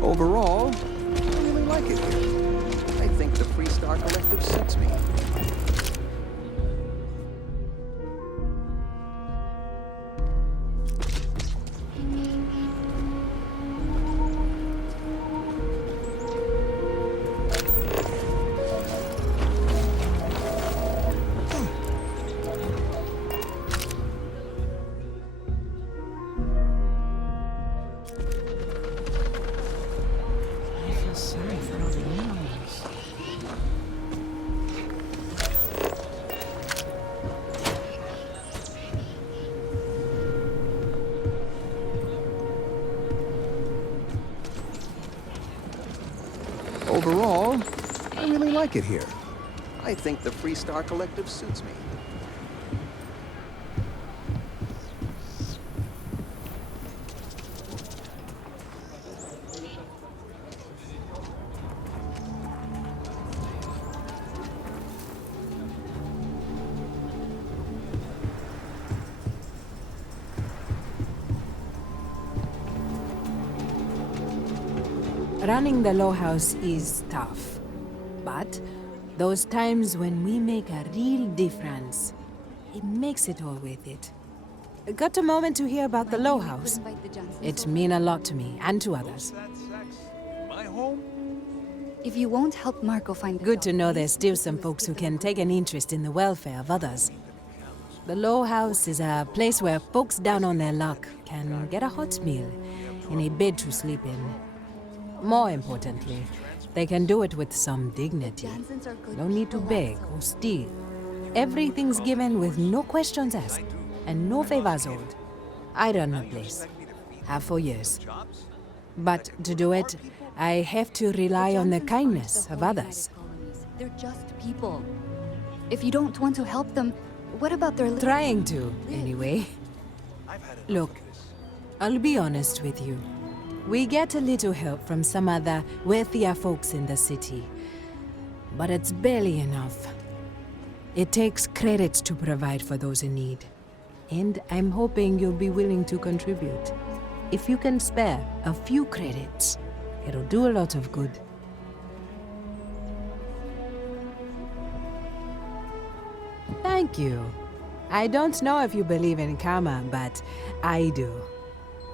Overall, I really like it here. I think the Freestar Collective suits me. Overall, I really like it here. I think the Freestar Collective suits me. Running the Low House is tough, but those times when we make a real difference, it makes it all worth it. Got a moment to hear about the Low House? It means a lot to me and to others. My home? If you won't help Marco find the Good to know there's still some folks who can take an interest in the welfare of others. The Low House is a place where folks down on their luck can get a hot meal and a bed to sleep in. More importantly, they can do it with some dignity. No need to beg or steal. Everything's given with no questions asked and no favors owed. I run the place. Have for years. But to do it, I have to rely on the kindness of others. They're just people. If you don't want to help them, what about their... Trying to, anyway. Look, I'll be honest with you. We get a little help from some other wealthier folks in the city, but it's barely enough. It takes credits to provide for those in need, and I'm hoping you'll be willing to contribute. If you can spare a few credits, it'll do a lot of good. Thank you. I don't know if you believe in karma, but I do.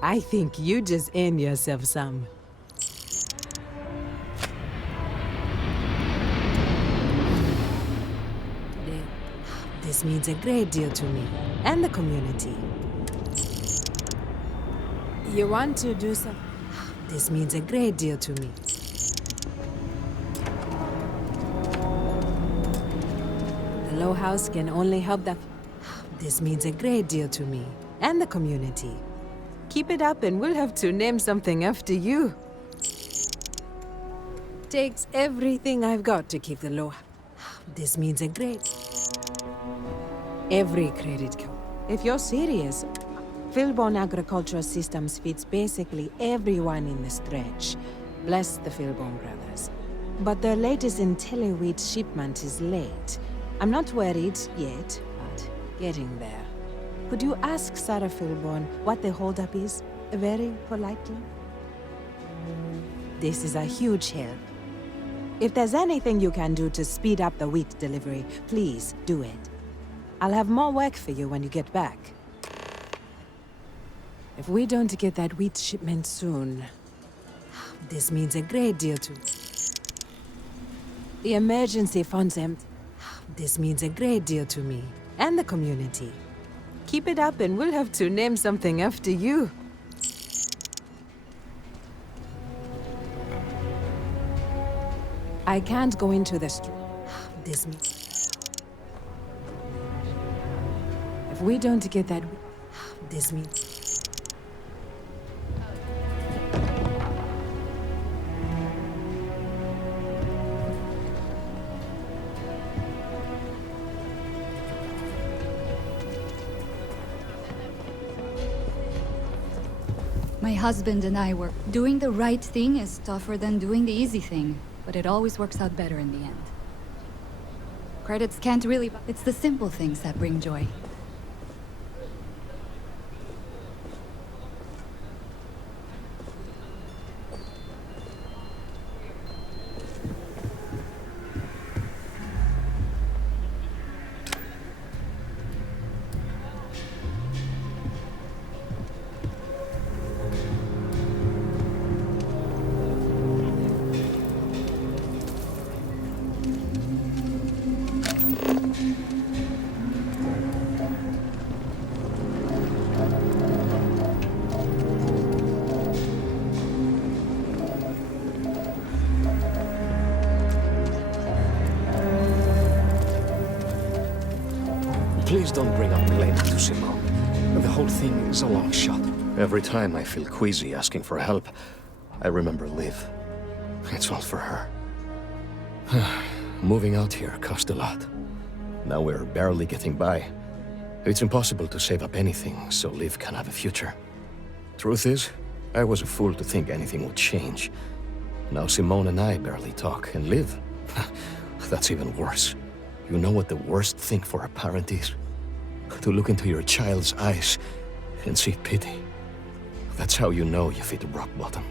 I think you just earned yourself some. This means a great deal to me and the community. You want to do some? This means a great deal to me. The Low House can only help the... This means a great deal to me and the community. Keep it up and we'll have to name something after you. Takes everything I've got to keep the Low. This means a great... Every credit count. If you're serious, Philborn Agricultural Systems fits basically everyone in the stretch. Bless the Philborn brothers. But their latest IntelliWheat shipment is late. I'm not worried yet, but getting there. Could you ask Sarah Philborn what the holdup is, very politely? This is a huge help. If there's anything you can do to speed up the wheat delivery, please do it. I'll have more work for you when you get back. If we don't get that wheat shipment soon, this means a great deal to... The emergency fund's empty. This means a great deal to me and the community. Keep it up and we'll have to name something after you. I can't go into the street. This means... If we don't get that... This means... My husband and I were... Doing the right thing is tougher than doing the easy thing, but it always works out better in the end. Credits can't really... It's the simple things that bring joy. Please don't bring up Elena to Simone. The whole thing is a long shot. Every time I feel queasy asking for help, I remember Liv. It's all for her. Moving out here cost a lot. Now we're barely getting by. It's impossible to save up anything so Liv can have a future. Truth is, I was a fool to think anything would change. Now Simone and I barely talk, and Liv? That's even worse. You know what the worst thing for a parent is? To look into your child's eyes and see pity. That's how you know you've hit rock bottom.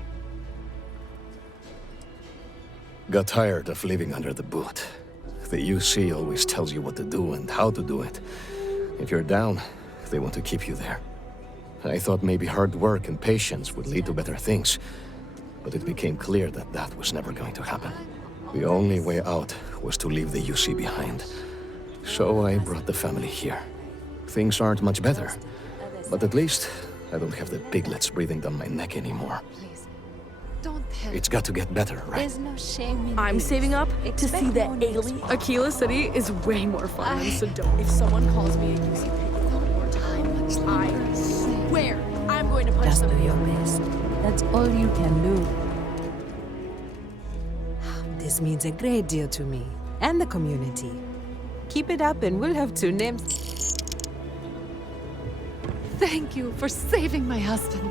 Got tired of living under the boot. The UC always tells you what to do and how to do it. If you're down, they want to keep you there. I thought maybe hard work and patience would lead to better things, but it became clear that that was never going to happen. The only way out was to leave the UC behind. So I brought the family here. Things aren't much better, but at least I don't have the piglets breathing down my neck anymore. It's got to get better, right? There's no shame in I'm this. saving up to Expect see the no news. alien. Aquila City is way more fun than Sedona. If someone calls me a UC pig one more time, I swear I'm going to punch Just them. do your best. That's all you can do. This means a great deal to me and the community. Keep it up and we'll have 2 names. Thank you for saving my husband.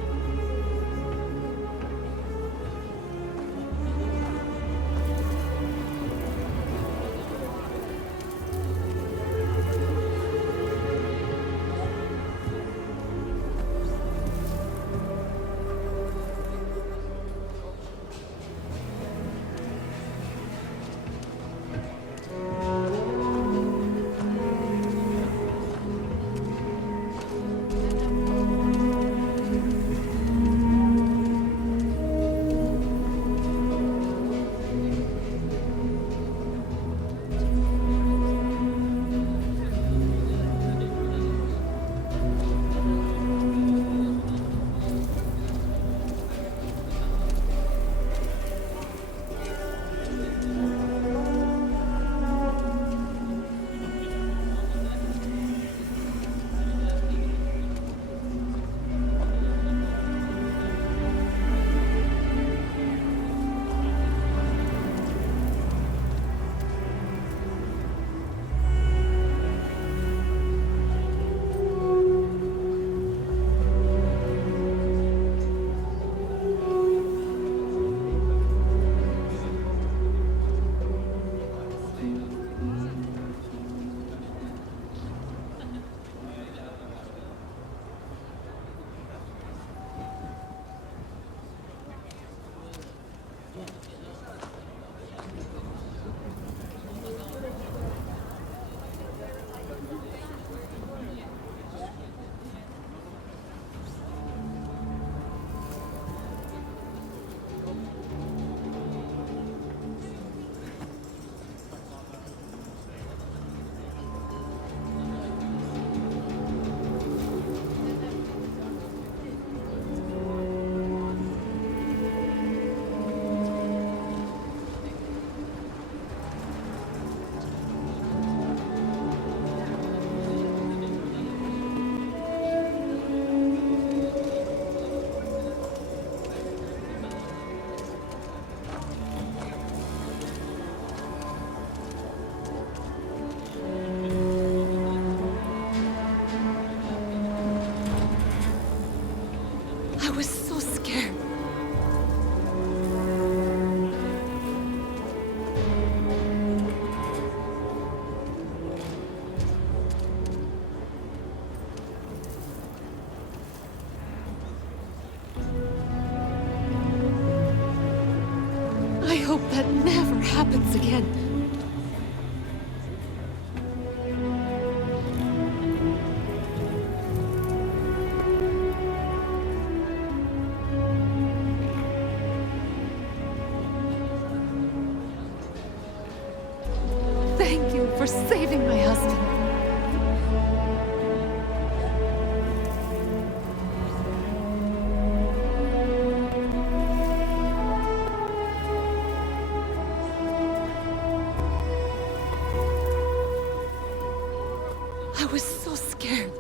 I was so scared. I hope that never happens again. Thank you for saving my husband. I was so scared.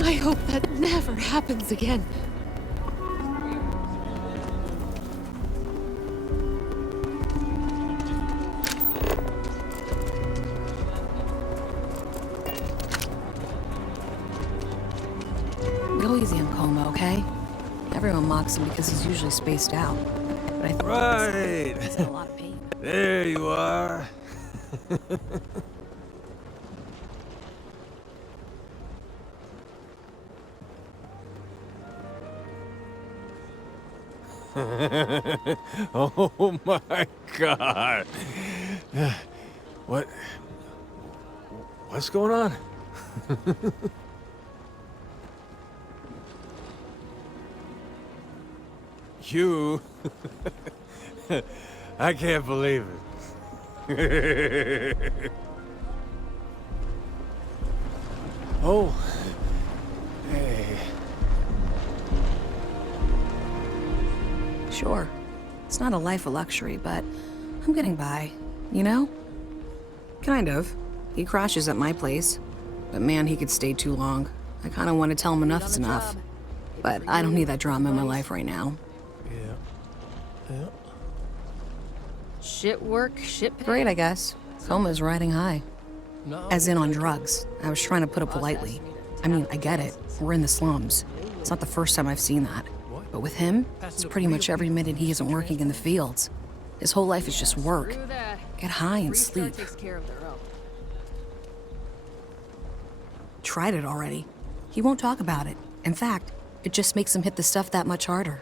I hope that never happens again. Everyone mocks him because he's usually spaced out. But I think Right! he's in a lot of pain. There you are. Oh my God. What's going on? You? I can't believe it. Oh. Hey. Sure. It's not a life of luxury, but I'm getting by, you know? Kind of. He crashes at my place. But man, he could stay too long. I kind of want to tell him enough's enough. But I don't need that drama in my life right now. Yeah. Shit work, shit pay. Great, I guess. Coma's riding high. As in on drugs. I was trying to put it politely. I mean, I get it. We're in the slums. It's not the first time I've seen that. But with him, it's pretty much every minute he isn't working in the fields. His whole life is just work. Get high and sleep. Tried it already. He won't talk about it. In fact, it just makes him hit the stuff that much harder.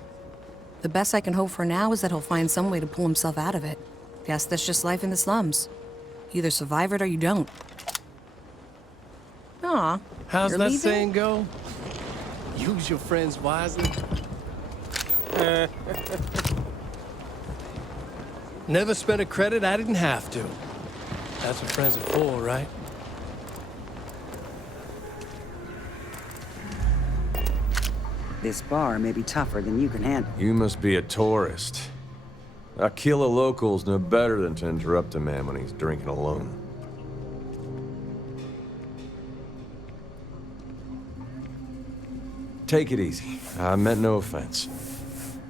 The best I can hope for now is that he'll find some way to pull himself out of it. Guess that's just life in the slums. You either survive it or you don't. Aw. How's you're that leaving? saying go? Use your friends wisely. Never spent a credit I didn't have to. That's what friends are for, right? This bar may be tougher than you can handle. You must be a tourist. A kill of locals no better than to interrupt a man when he's drinking alone. Take it easy. I meant no offense.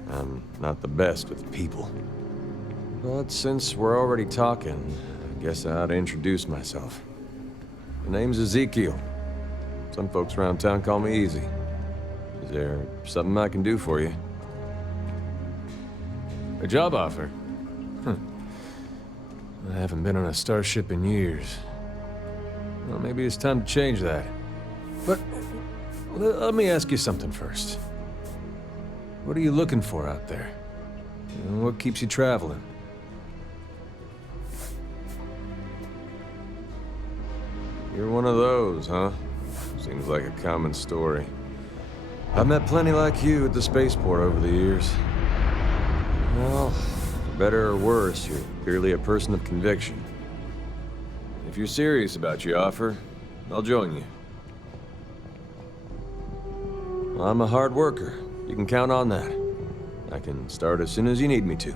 I'm not the best with people. But since we're already talking, I guess I ought to introduce myself. My name's Ezekiel. Some folks around town call me Easy. Is there something I can do for you? A job offer? I haven't been on a starship in years. Well, maybe it's time to change that. But let me ask you something first. What are you looking for out there? And what keeps you traveling? You're one of those, huh? Seems like a common story. I've met plenty like you at the spaceport over the years. Well, for better or worse, you're clearly a person of conviction. If you're serious about your offer, I'll join you. I'm a hard worker. You can count on that. I can start as soon as you need me to.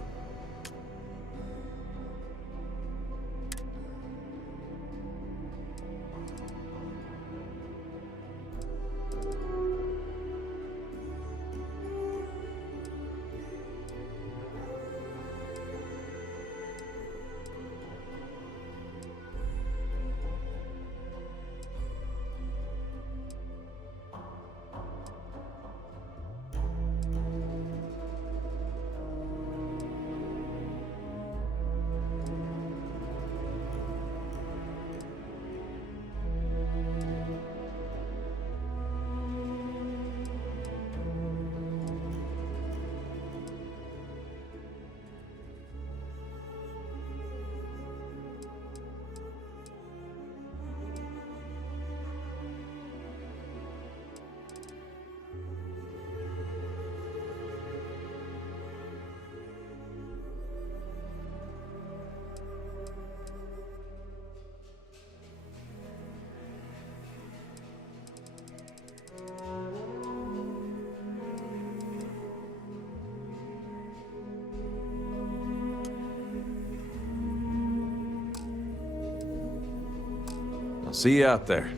I'll see you out there.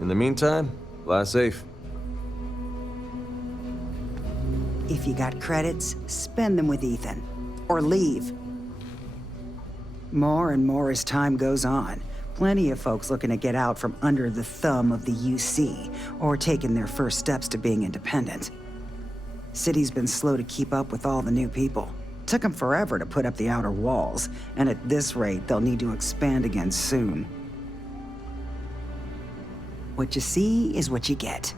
In the meantime, fly safe. If you got credits, spend them with Ethan. Or leave. More and more as time goes on. Plenty of folks looking to get out from under the thumb of the UC, or taking their first steps to being independent. City's been slow to keep up with all the new people. Took them forever to put up the outer walls, and at this rate, they'll need to expand again soon. What you see is what you get.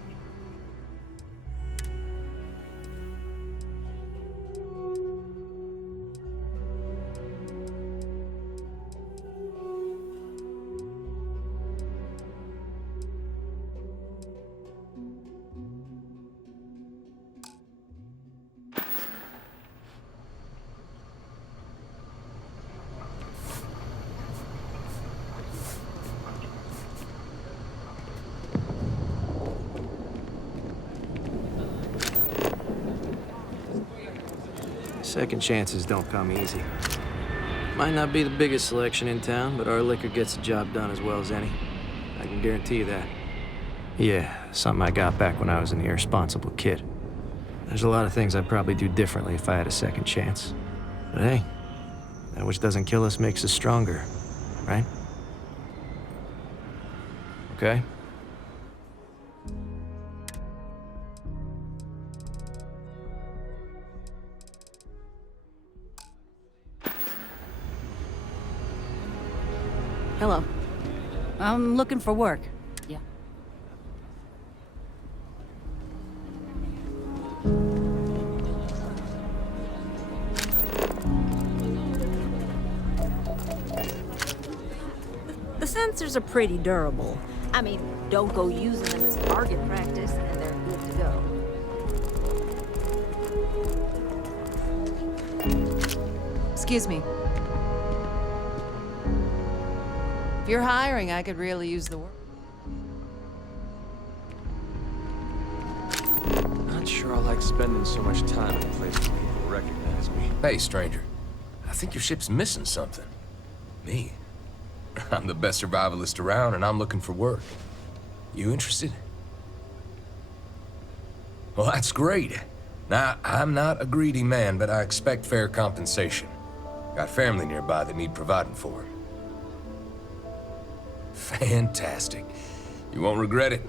Second chances don't come easy. Might not be the biggest selection in town, but our liquor gets the job done as well as any. I can guarantee you that. Yeah, something I got back when I was an irresponsible kid. There's a lot of things I'd probably do differently if I had a second chance. But hey, that which doesn't kill us makes us stronger, right? Okay? Hello. I'm looking for work. Yeah. The sensors are pretty durable. I mean, don't go using them as target practice, and they're good to go. Excuse me. If you're hiring, I could really use the work. Not sure I like spending so much time in a place where people recognize me. Hey, stranger. I think your ship's missing something. Me? I'm the best survivalist around, and I'm looking for work. You interested? Well, that's great. Now, I'm not a greedy man, but I expect fair compensation. Got family nearby that need providing for. Fantastic. You won't regret it.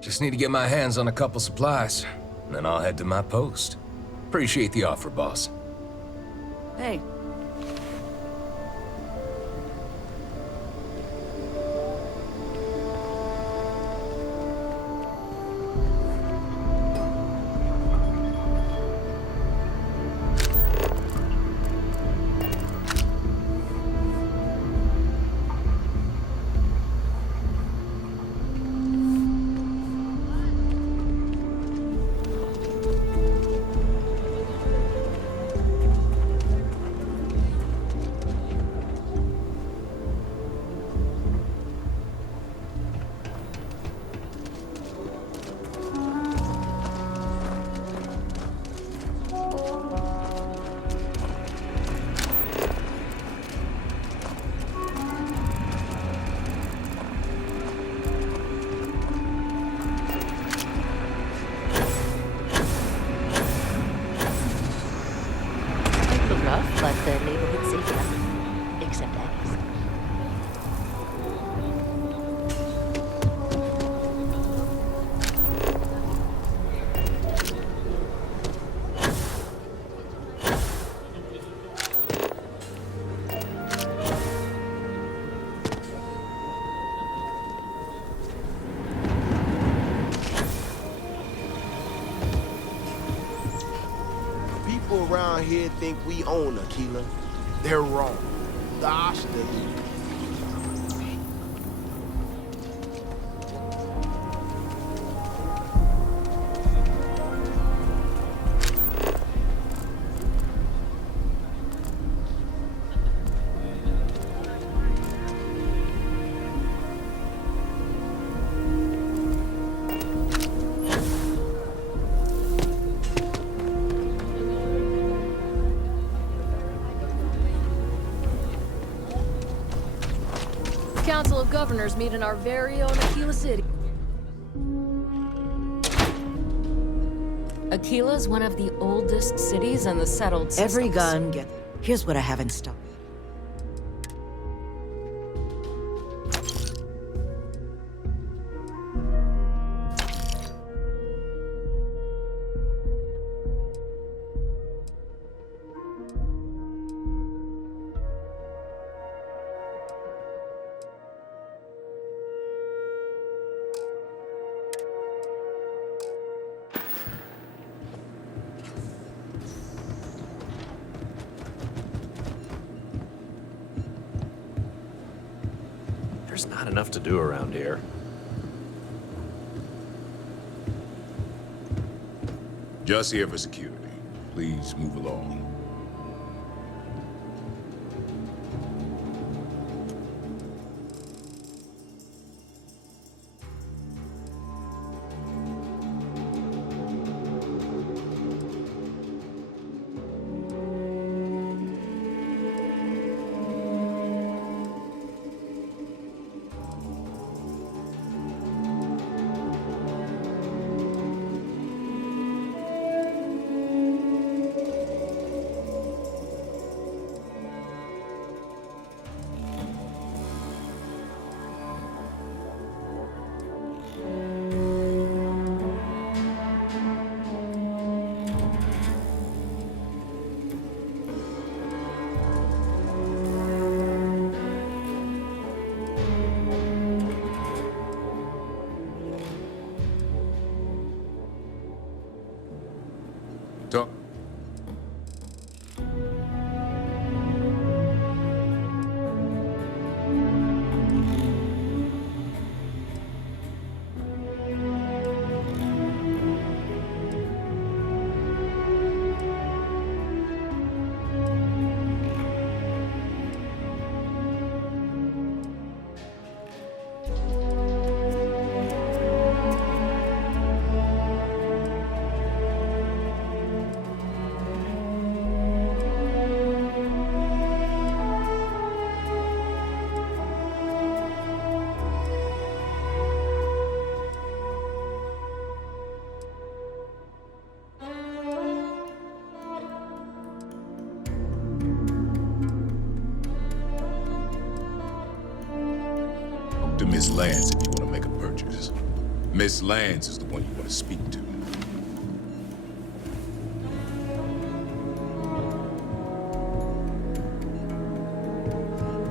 Just need to get my hands on a couple supplies, and then I'll head to my post. Appreciate the offer, boss. Hey. Rough, but the neighborhood's safe enough. Except Agnes. People around here think we own Aquila. They're wrong. Gosh, they... Council of Governors meet in our very own Aquila City. Aquila is one of the oldest cities in the settled systems. Every gun get... Here's what I have in stock. Got enough to do around here. Just here for security. Please move along. Talk. To Miss Lance if you want to make a purchase. Miss Lance is the one you want to speak to.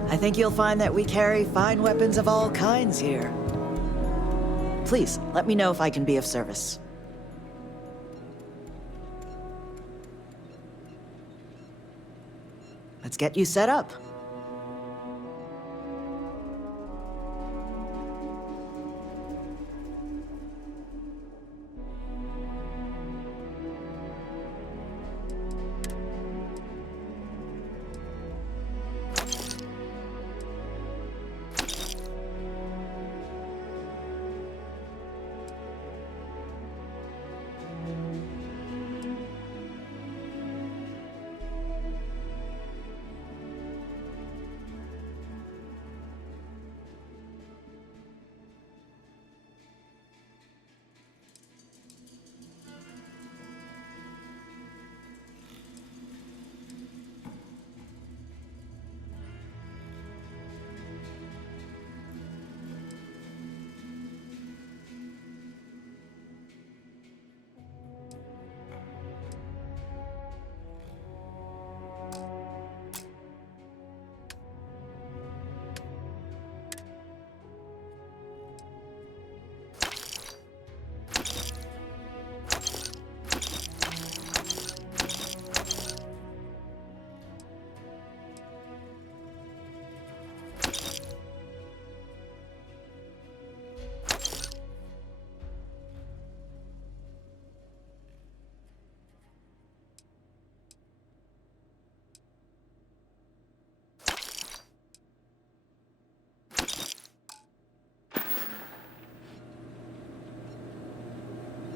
I think you'll find that we carry fine weapons of all kinds here. Please, let me know if I can be of service. Let's get you set up.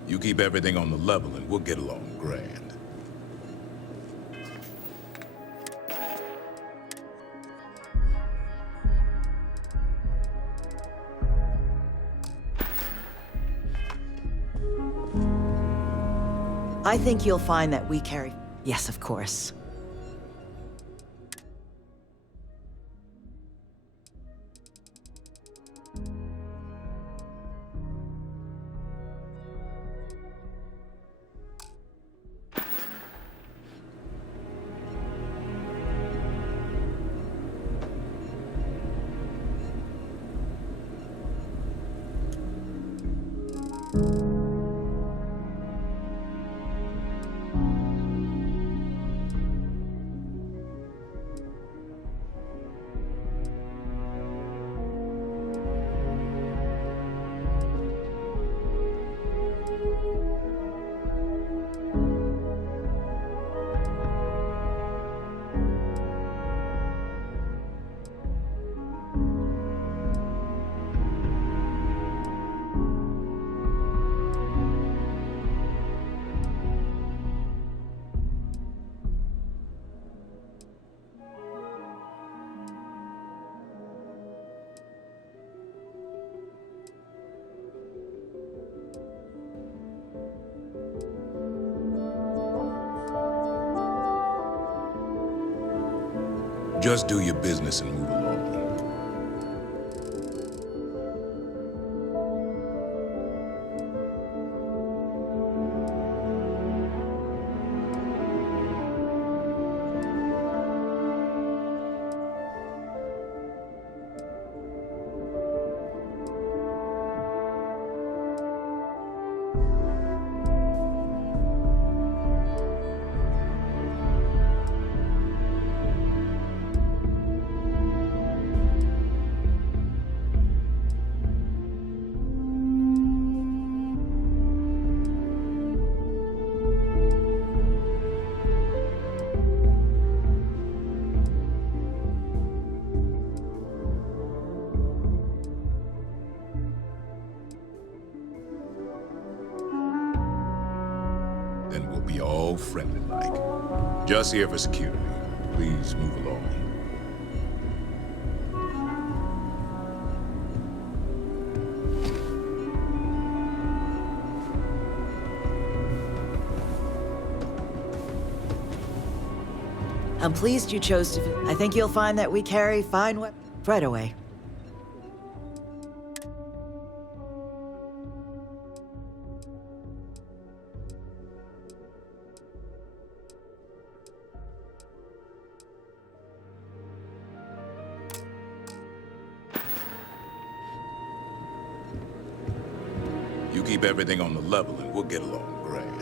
You keep everything on the level and we'll get along grand. I think you'll find that we carry... Yes, of course. Just do your business and move along. Then we'll be all friendly-like. Just here for security. Please move along. I'm pleased you chose to. I think you'll find that we carry fine weapons. Right away. You keep everything on the level and we'll get along grand.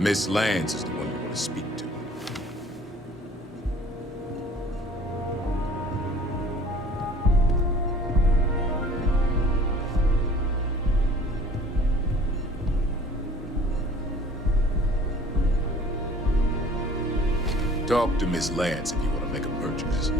Miss Lance is the one you want to speak to. Talk to Miss Lance if you want to make a purchase.